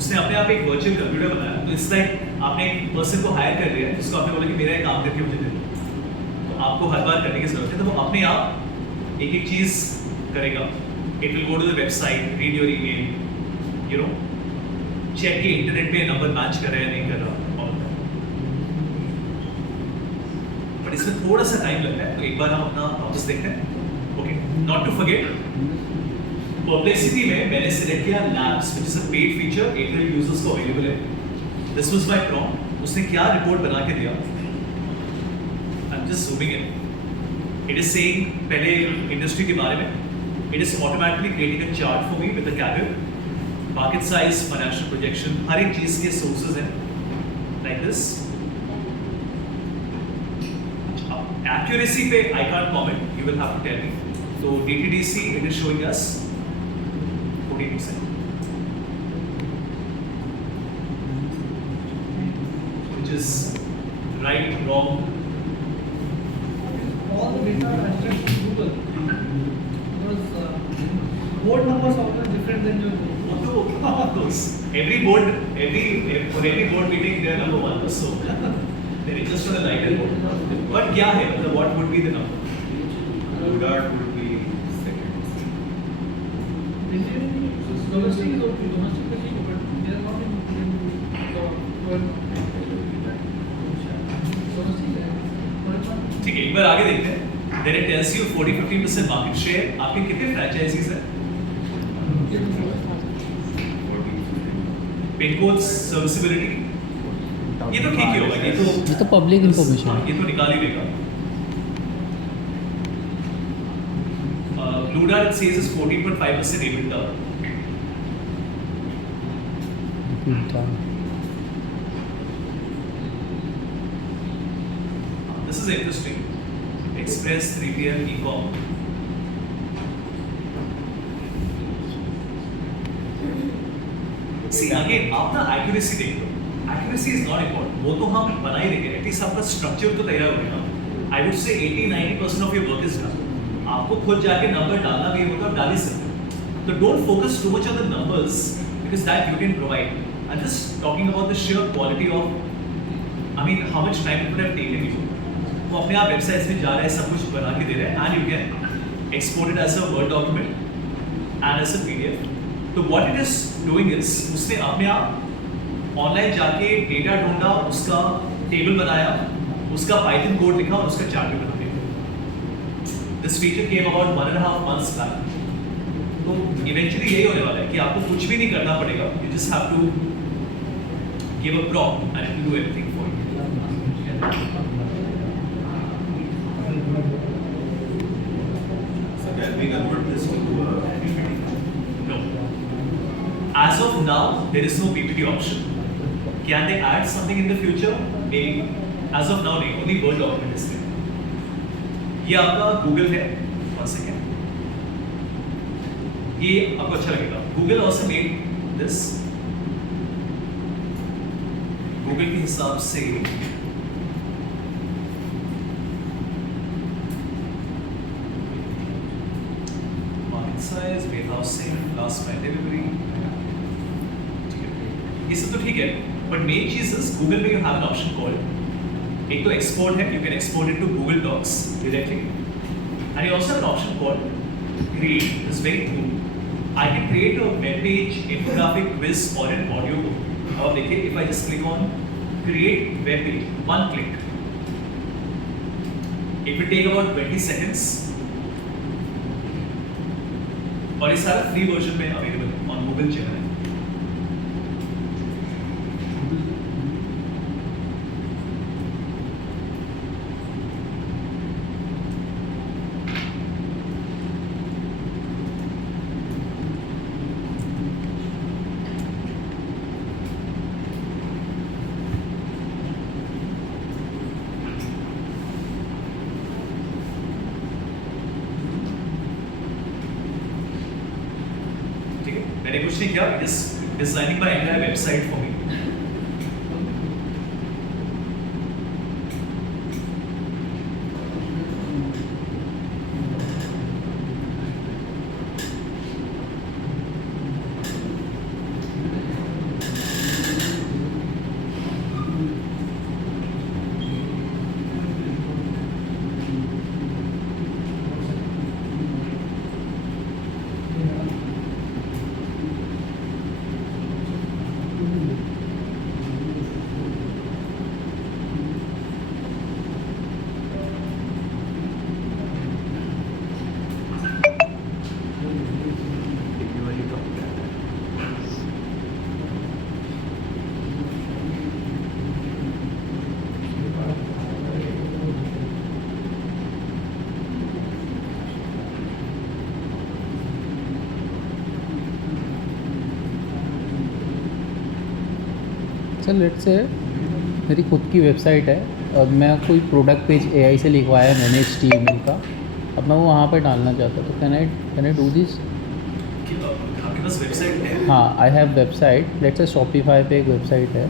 उसने अपने आप एक वर्चुअल कंप्यूटर बनाया. तो इट्स लाइक आपने एक पर्सन को हायर कर लिया है जिसको आपने बोला कि मेरा ये काम करके मुझे दे दो. तो आपको हर बार करने की जरूरत है. तो वो अपने आप एक एक चीज करेगा. It will go to the website, read your email, you know, check कि इंटरनेट पे नंबर मैच कर रहा है नहीं कर रहा. और बट इसमें थोड़ा सा टाइम लगता है. तो एक बार हम अपना प्रोसेस देखते हैं. Okay, not to forget, Perplexity में मैंने सिलेक्ट किया labs which is a paid feature, 800 users को अवेलेबल है. This was my prompt. उसने क्या रिपोर्ट बना के दिया? I am just zooming in. It is saying पहले इंडस्ट्री के बारे में. It is automatically creating a chart for me with the cabin market size, financial projection, हर एक चीज के sources हैं like this. Accuracy पे I can't comment. You will have to tell me. So DTDC it is showing us 14%, which is right, wrong. All the data are extracted from Google. Because board numbers are always different than your Of course, every board, for every board meeting they are number one. So they are just on a lighter board. But क्या है मतलब what would be the number? Udart would be second. Indian domestic is okay, domestic is okay, but they are not in domestic. ठीक है, एक बार आगे देखते हैं. Then it tells you 40-50% market share. आपके कितने franchises हैं? Pin codes, serviceability. ये तो ठीक ही होगा. ये तो public information हाँ, है. ये तो निकाल ही देगा. Blue Dart it says is 14.5% EBITDA. This is interesting. Express, 3PL, e-com. See again, आप ना accuracy देख लो. Accuracy is not important. वो तो हम बना ही देंगे. At least आपका structure तो तैयार हो गया. I would say 80-90% of your work is done. आपको खुद जाके नंबर डालना भी होगा, डाल ही सकते हो. So don't focus too much on the numbers because that you can provide. I'm just talking about the sheer quality of, I mean, how much time it would have taken you. वो अपने आप websites में जा रहे हैं, सब कुछ बना के दे रहे हैं, and you can export it as a Word document and as a PDF. तो what it is doing is उसने अपने आप ऑनलाइन जाके डेटा ढूंढा, उसका टेबल बनाया, उसका पाइथन कोड लिखा और उसका चार्ट भी बना दिया. This feature came about 1.5 months back. तो इवेंचुअली यही होने वाला है कि आपको कुछ भी नहीं करना पड़ेगा. You just have to give a prompt and it will do everything for you. So can we convert this into a PPT? No. As of now, there is no PPT option. Can they add something in the future? Maybe. As of now, नहीं. Only Word document is there. ये आपका Google है. One second. ये आपको अच्छा लगेगा. Google also made this. Google के हिसाब से market size, warehousing, last mile delivery. ये सब तो ठीक है, but main चीज is Google में you have an option called एक तो export है, you can export it to Google Docs directly, and you also have an option called create. It's very cool. I can create a web page, infographic, quiz, or an audio book. अब आप देखिए, if I just click on create web page, one click, it will take about 20 seconds. और ये सारा free version में available है on Google channel. मैंने कुछ नहीं किया, just designing my entire website for me. जैसे लेट से मेरी खुद की वेबसाइट है और मैं कोई प्रोडक्ट पेज AI से लिखवाया मैंने HTML का, अब मैं वो वहाँ पे डालना चाहता तो कैन आई डू दिस? आपके पास वेबसाइट है? हाँ, I have website, let's say Shopify पे एक वेबसाइट है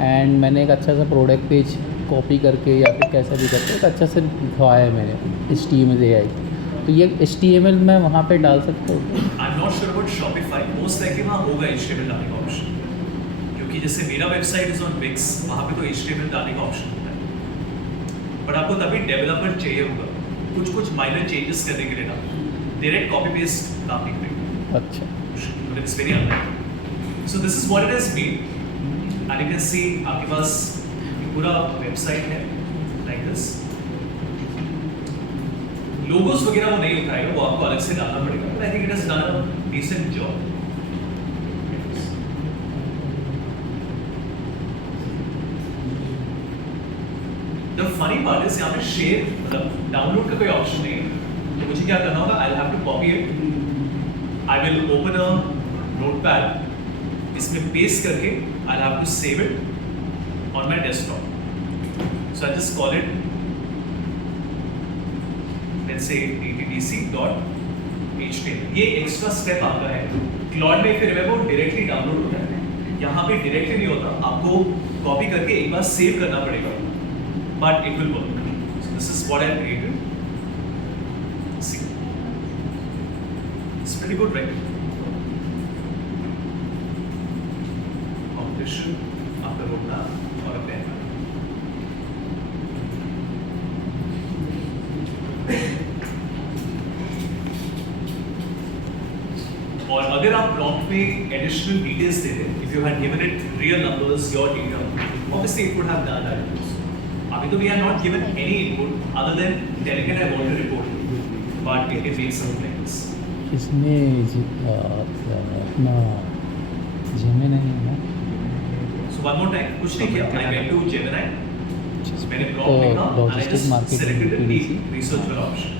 एंड मैंने एक अच्छा सा प्रोडक्ट पेज कॉपी करके या फिर कैसा भी करके एक अच्छा से लिखवाया है मैंने HTML AI, तो ये HTML मैं वहाँ पे डाल सकता हूँ? I am not sure about Shopify, most likely वहाँ होगा HTML डालने का ऑप्शन, क्योंकि जैसे मेरा वेबसाइट इज ऑन Wix, वहाँ पे तो HTML डालने का ऑप्शन होता है, बट आपको तभी डेवलपर चाहिए होगा कुछ माइनर चेंजेस करने के लिए ना, डायरेक्ट कॉपी पेस्ट काम नहीं करेगा। अच्छा, but it's very unlikely. So this is what it has been, and you can see आपके पास पूरा वेबसाइट है like this. लोगोस वगैरह वो नहीं उठाएगा, वो आपको अलग से डालना पड़ेगा, but I think it has done a decent job. The funny part is यहाँ पे शेयर मतलब डाउनलोड का कोई ऑप्शन नहीं है, तो मुझे क्या करना होगा, I'll have to copy it. I will open a notepad, इसमें पेस्ट करके I'll have to save it on my desktop. So I just call it, let's say ttdc.html. ये एक्स्ट्रा स्टेप आपका है। क्लॉड में फिर वो डायरेक्टली डाउनलोड होता है, यहाँ पे डायरेक्टली नहीं होता, आपको कॉपी करके एक बार सेव करना पड़ेगा, but it will work. So this is what I created. See, it's pretty good, right? Competition after roadmap or a pen. और अगर आप prompt में additional details दे दें, if you had given it real numbers, your data, obviously it would have done that. अभी तो we are not given any input other than telling it I want to report, but it can make something like this. इसमें अपना Gemini है ना, So one more time, कुछ नहीं किया, I went to Gemini, मैंने तो prompt लिखा, and I logistic just marketing selected the PDC research वाला option.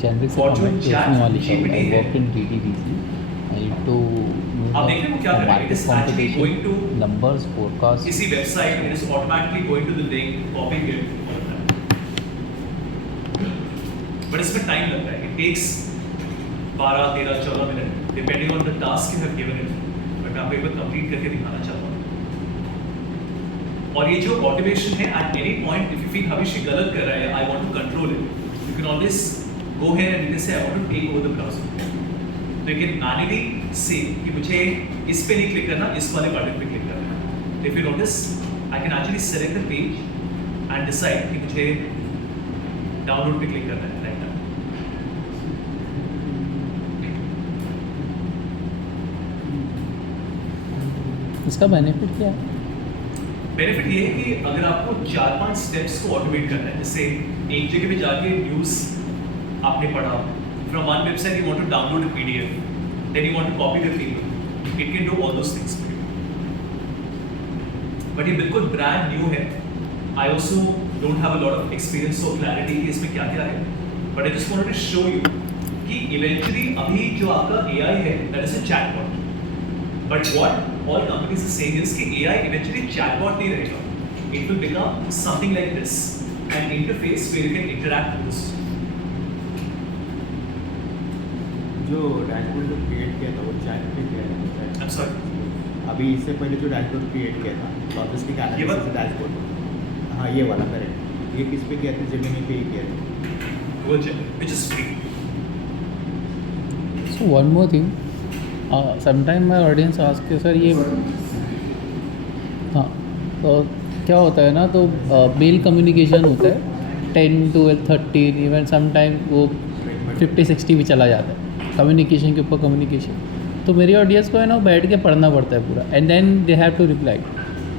जनरिक से Fortune कमेंट chat देखने वाली GPT आई है। वर्क इन DTDC आई टू आप देख रहे हो क्या कर रहा है? It is actually going to numbers forecast किसी website, it is automatically going to the link, copying it, all of that. But इसमें टाइम लगता है, it takes 12, 13, 14 minute, depending on the task you have given it. But मैं आपको एक बार complete करके दिखाना चाहता हूँ। और ये जो ऑटोमेशन है, at any point if you feel हमेशा गलत कर रहा है, I want to control it, you can always go ahead and you can say I want to take over the browser. तो you can manually say कि मुझे इस पे नहीं क्लिक करना, इस वाले बटन पे क्लिक करना है। If you notice, I can actually select the page and decide कि मुझे डाउनलोड पे क्लिक करना है right now. इसका बेनिफिट क्या है? बेनिफिट ये है कि अगर आपको 4-5 स्टेप्स को ऑटोमेट करना है, जैसे एक जगह पे जाके न्यूज़ आपने पढ़ा, from one website you want to download a PDF, then you want to copy the theme, it can do all those things for you. But ये बिल्कुल brand new है. I also don't have a lot of experience or clarity कि इसमें क्या क्या है. But I just wanted to show you कि eventually अभी जो आपका AI है, that is a chatbot. But what all companies are saying is कि AI eventually chatbot नहीं रहेगा. It will become something like this, an interface where you can interact with this. जो dashboard जो create किया था वो chat पे किया था। I'm sorry. अभी इससे पहले जो डैशबोर्ड क्रिएट किया था लॉजिस्टिक ये एनालिसिस वाला? डैशबोर्ड, हाँ ये वाला करेक्ट, ये किस पे किया था? जेमिनी पे ही किया था। Which is free. So one more thing, sometime my audience ask के सर ये हाँ तो क्या होता है ना, तो मेल कम्युनिकेशन होता है 10, 12, 13 इवन समटाइम वो 50-60 भी चला जाता है कम्युनिकेशन के ऊपर कम्युनिकेशन। तो मेरी ऑडियंस को है ना बैठ के पढ़ना पड़ता है पूरा, and then they have to reply.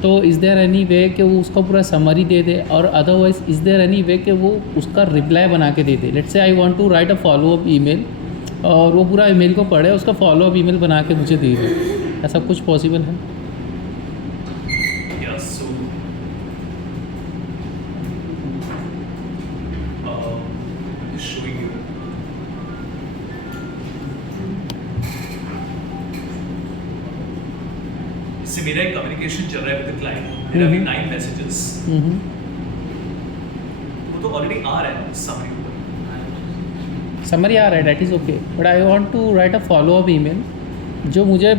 तो इज़ देयर एनी वे कि वो उसका पूरा समरी दे दे, और otherwise is there any way कि वो उसका रिप्लाई बना के दे दे? Let's say I want to write a follow up email, और वो पूरा ईमेल को पढ़े, उसका फॉलो अप ईमेल बना के मुझे दे दे, ऐसा कुछ पॉसिबल है? Yeah, so I'm just showing you. इससे मेरा एक कम्युनिकेशन चल रहा है with the client, there are 9 messages, वो तो ऑलरेडी आ रहा है समरी ऊपर। समरी आ रहा है, that is okay, but I want to write a follow up email जो मुझे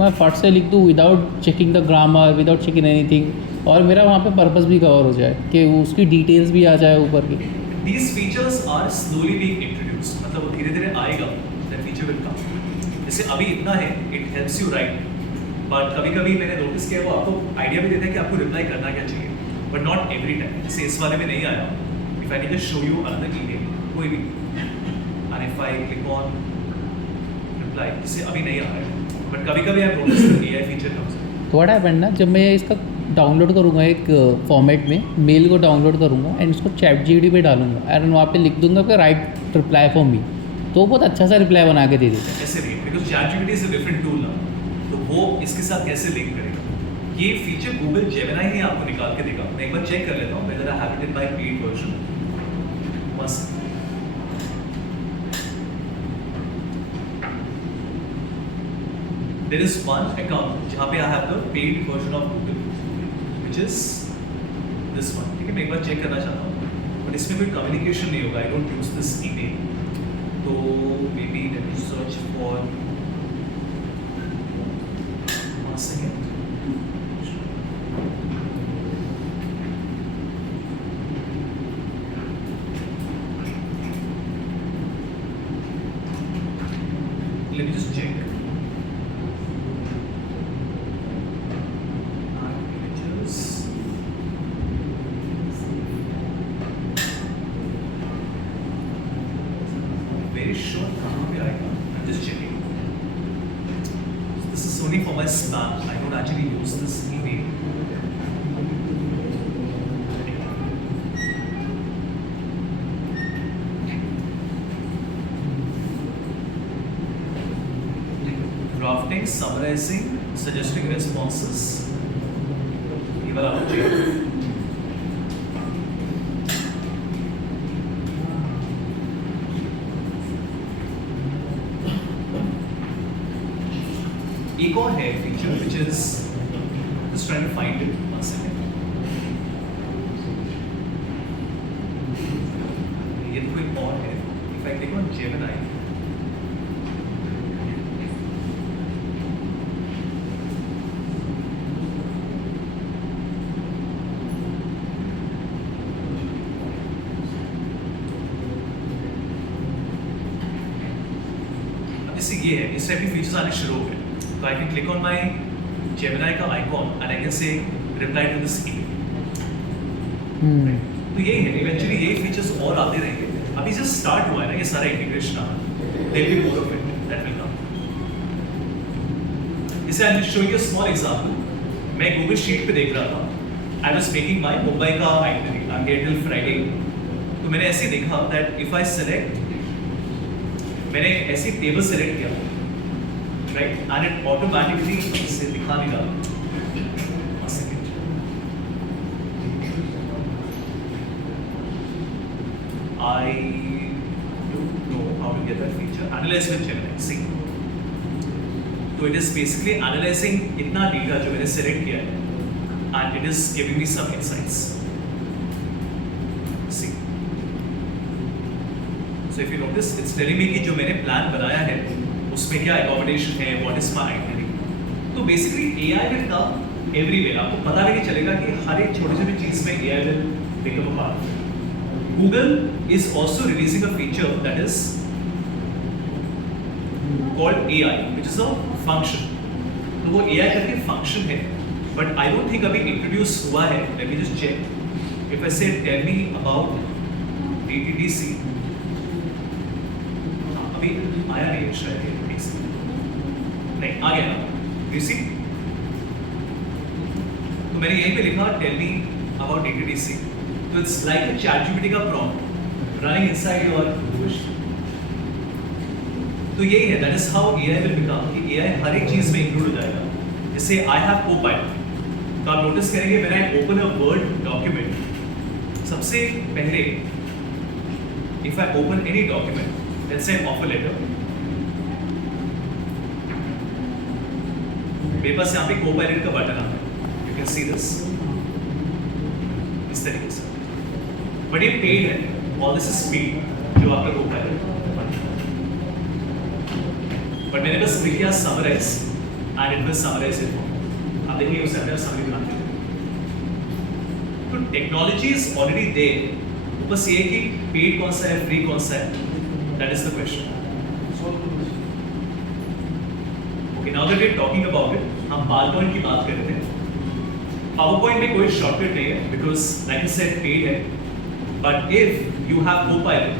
मैं फट से लिख दूँ without checking the grammar, without checking anything, और मेरा वहाँ पे पर्पस भी कवर हो जाए कि उसकी डिटेल्स भी आ जाए ऊपर की। These features are slowly being introduced, मतलब वो धीरे धीरे आएगा, that feature will come. जैसे अभी इतना है, it helps you write, but कभी कभी मैंने नोटिस किया वो आपको आइडिया भी देता है कि आपको रिप्लाई करना क्या चाहिए, but not every time. जैसे इस वाले में नहीं आया, if I need to show you another email, कोई भी, and if I click on reply, जैसे अभी नहीं आ रहा है, but कभी कभी आप नोटिस करते AI feature comes in. तो व्हाट हैपेंड ना, जब मैं इसका डाउनलोड करूँगा एक फॉर्मेट में, मेल को डाउनलोड करूँगा एंड उसको ChatGPT पे डालूंगा एंड वहाँ पे लिख दूंगा कि राइट रिप्लाई फॉर मी, तो वो बहुत अच्छा सा रिप्लाई बना के दे देता है। कैसे भी, because ChatGPT is a different tool ना, तो वो इसके साथ कैसे लिंक करेगा, ये फीचर गूगल जेमिनी ही आपको निकाल के देगा। मैं एक बार चेक कर लेता हूँ, whether I have it in my paid version. बस there is one account जहाँ पे I have the paid version of Google, which is this one। ठीक है, मैं एक बार चेक करना चाहता हूँ, बट इसमें कोई कम्युनिकेशन नहीं होगा। I don't use this email, तो maybe let me search for one second। Let me just check। Very sure कहाँ पे आएगा? I'm just checking। This is only for my spam. I don't actually use this email। Drafting, summarizing, suggesting responses। ये वाला आपको चाहिए। एक और है feature which is just trying to find it, one second। ये तो कोई और है। If I click on Gemini, अब जैसे ये है, इस टाइप की फीचर्स आने शुरू हो गए। So I can click on my Gemini का icon and I can say reply to this email। तो यही है, eventually यही फीचर्स और आते रहेंगे। अभी जस्ट स्टार्ट हुआ है ना ये सारा इंटीग्रेशन आना, there will be more of it that will come। जैसे I will show you a small example। मैं Google Sheet पे देख रहा था, I was making my Mumbai का itinerary Monday till Friday। तो मैंने ऐसे देखा that if I select, मैंने एक ऐसी टेबल सेलेक्ट किया, right, and it automatically इसे दिखा नहीं रहा। One second। I don't know how to get that feature। Analyze with Gemini, see। तो it is basically analyzing इतना डेटा जो मैंने सेलेक्ट किया है, and it is giving me some insights। See। So if you notice, it's telling me कि जो मैंने plan बनाया है उसमें क्या accommodation है, what is my itinerary। तो basically AI will come everywhere। आपको पता भी नहीं चलेगा कि हर एक छोटी छोटी चीज में AI will become a part। Google is also releasing a feature that is called AI, which is a function। तो वो AI करके function है, but I don't think अभी introduce हुआ है। Let me just check। If I say tell me about DTDC, अभी आया नहीं शायद ये, नहीं आ गया ना, you see। तो मैंने यहीं पे लिखा tell me about DTDC, तो it's like a ChatGPT का prompt running inside your Google Sheet। तो यही है, that is how AI will become, कि AI हर एक चीज में इंक्लूड हो जाएगा। जैसे I have Copilot, तो आप नोटिस करेंगे when I open a Word document, सबसे पहले if I open any document, let's say an offer letter, मेरे पास यहाँ पे Copilot का बटन आता है, you can see this, इस तरीके से, बट ये पेड है, all this is paid जो आपका Copilot बटन है, बट मैंने बस लिख दिया summarize and it will summarize it for me. आप देखिए उस अंदर summary बनाते हैं, तो टेक्नोलॉजी इज ऑलरेडी देयर, बस ये कि पेड कौन सा है, फ्री कौन सा है, that is the question. Okay, now that we are talking about it, हम पावरपॉइंट की बात कर रहे थे. पावरपॉइंट में कोई शॉर्टकट नहीं है because like I said paid है, but if you have Copilot,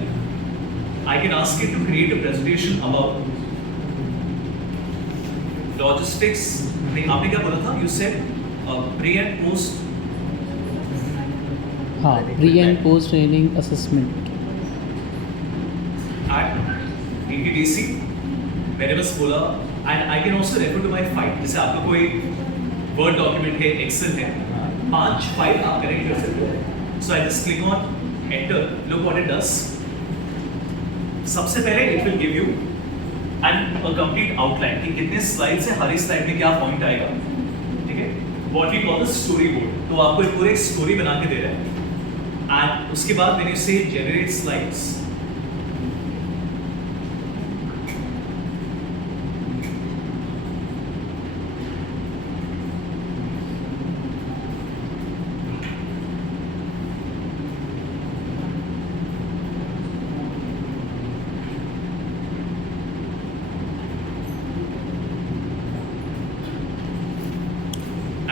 I can ask it to create a presentation about logistics. नहीं, आपने क्या बोला था? You said pre and post. हाँ, pre and post training assessment. at TTDC, मैंने बस बोला and I can also refer to my file. जैसे आपका कोई वर्ड डॉक्यूमेंट है, एक्सेल है, 5 फाइल आप कनेक्ट कर सकते हो. So I just click on enter, look what it does. सबसे पहले it will give you and a complete outline कि कितने स्लाइड से हर एक स्लाइड में क्या पॉइंट आएगा. ठीक है, what we call the story board. तो आपको एक पूरे स्टोरी बना के दे रहा है एंड उसके बाद व्हेन यू से generate slides,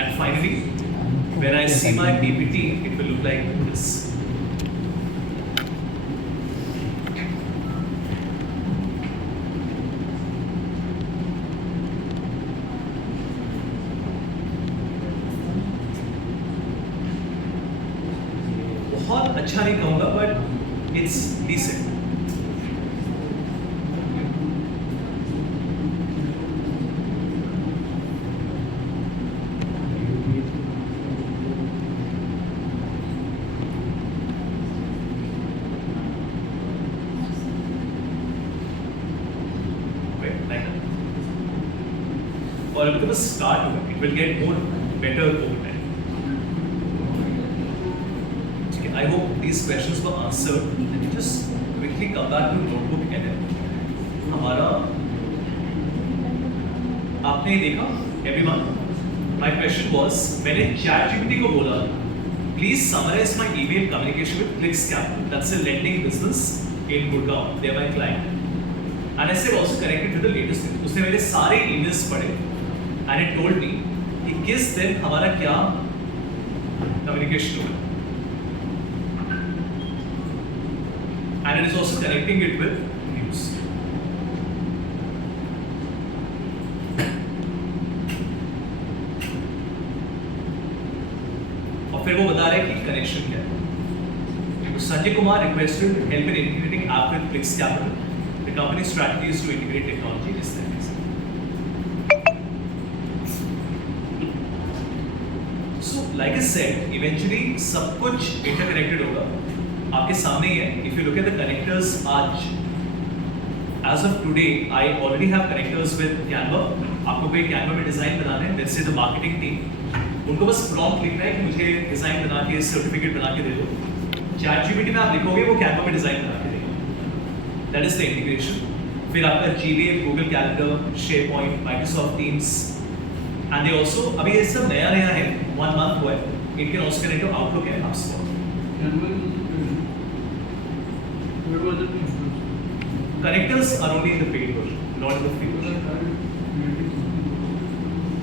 and finally when I see my PPT it will look like this. बहुत अच्छा नहीं कहूँगा बट इट्स डिसेंट. और अभी तो बस स्टार्ट होगा, it will get more better over time. ठीक है, I hope these questions were answered and just quickly come back to notebook edit. हमारा आपने देखा एवरीवन, माय क्वेश्चन वाज, मैंने ChatGPT को बोला please summarise my email communication with Clickscap, that's a lending business in Gurgaon, they are my client. And I said also connected with the latest thing. उसने मेरे सारे emails पढ़े and it told me कि किस दिन हमारा क्या communication हुआ. And it is also connecting it with news. और फिर वो बता रहे हैं कि कनेक्शन क्या है. तो Sanjay Kumar requested help in integrating app with Flix Capital. The company's strategy is to integrate technology इस तरीके से. So, like I said, eventually सब कुछ interconnected होगा. आपके सामने ही है. If you look at the connectors आज, as of today, I already have connectors with Canva. आपको कोई Canva में डिजाइन बनाना है, let's say the marketing team, उनको बस prompt लिखना है कि मुझे डिजाइन बना के सर्टिफिकेट बना के दे दो. ChatGPT में आप लिखोगे, वो Canva में डिजाइन बना के देगा. That is the integration. फिर आपका Gmail, Google Calendar, SharePoint, Microsoft Teams, and they also अभी ये सब नया है, 1 month हुआ है. It can also connect to Outlook and HubSpot. Connectors are only in the paid version, not in the free version.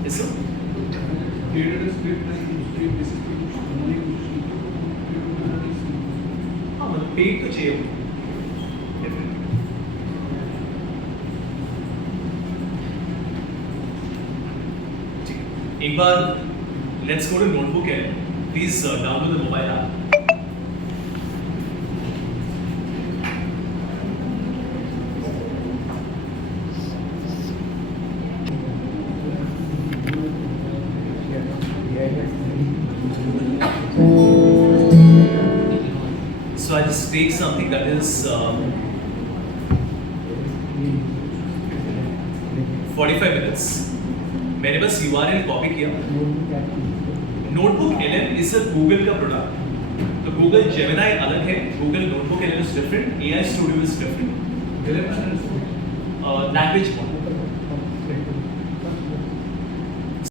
Yes, sir. हाँ, मतलब paid तो चाहिए. एक बार लेट्स गो टू नोटबुक है. Please download the mobile app. So I just take something that is 45 minutes. मैंने बस URL copy किया. Notebook LM is a Google का प्रोडक्ट. तो Google Gemini अलग है, Google Notebook LM is different, AI Studio is different. LM stands for Language model.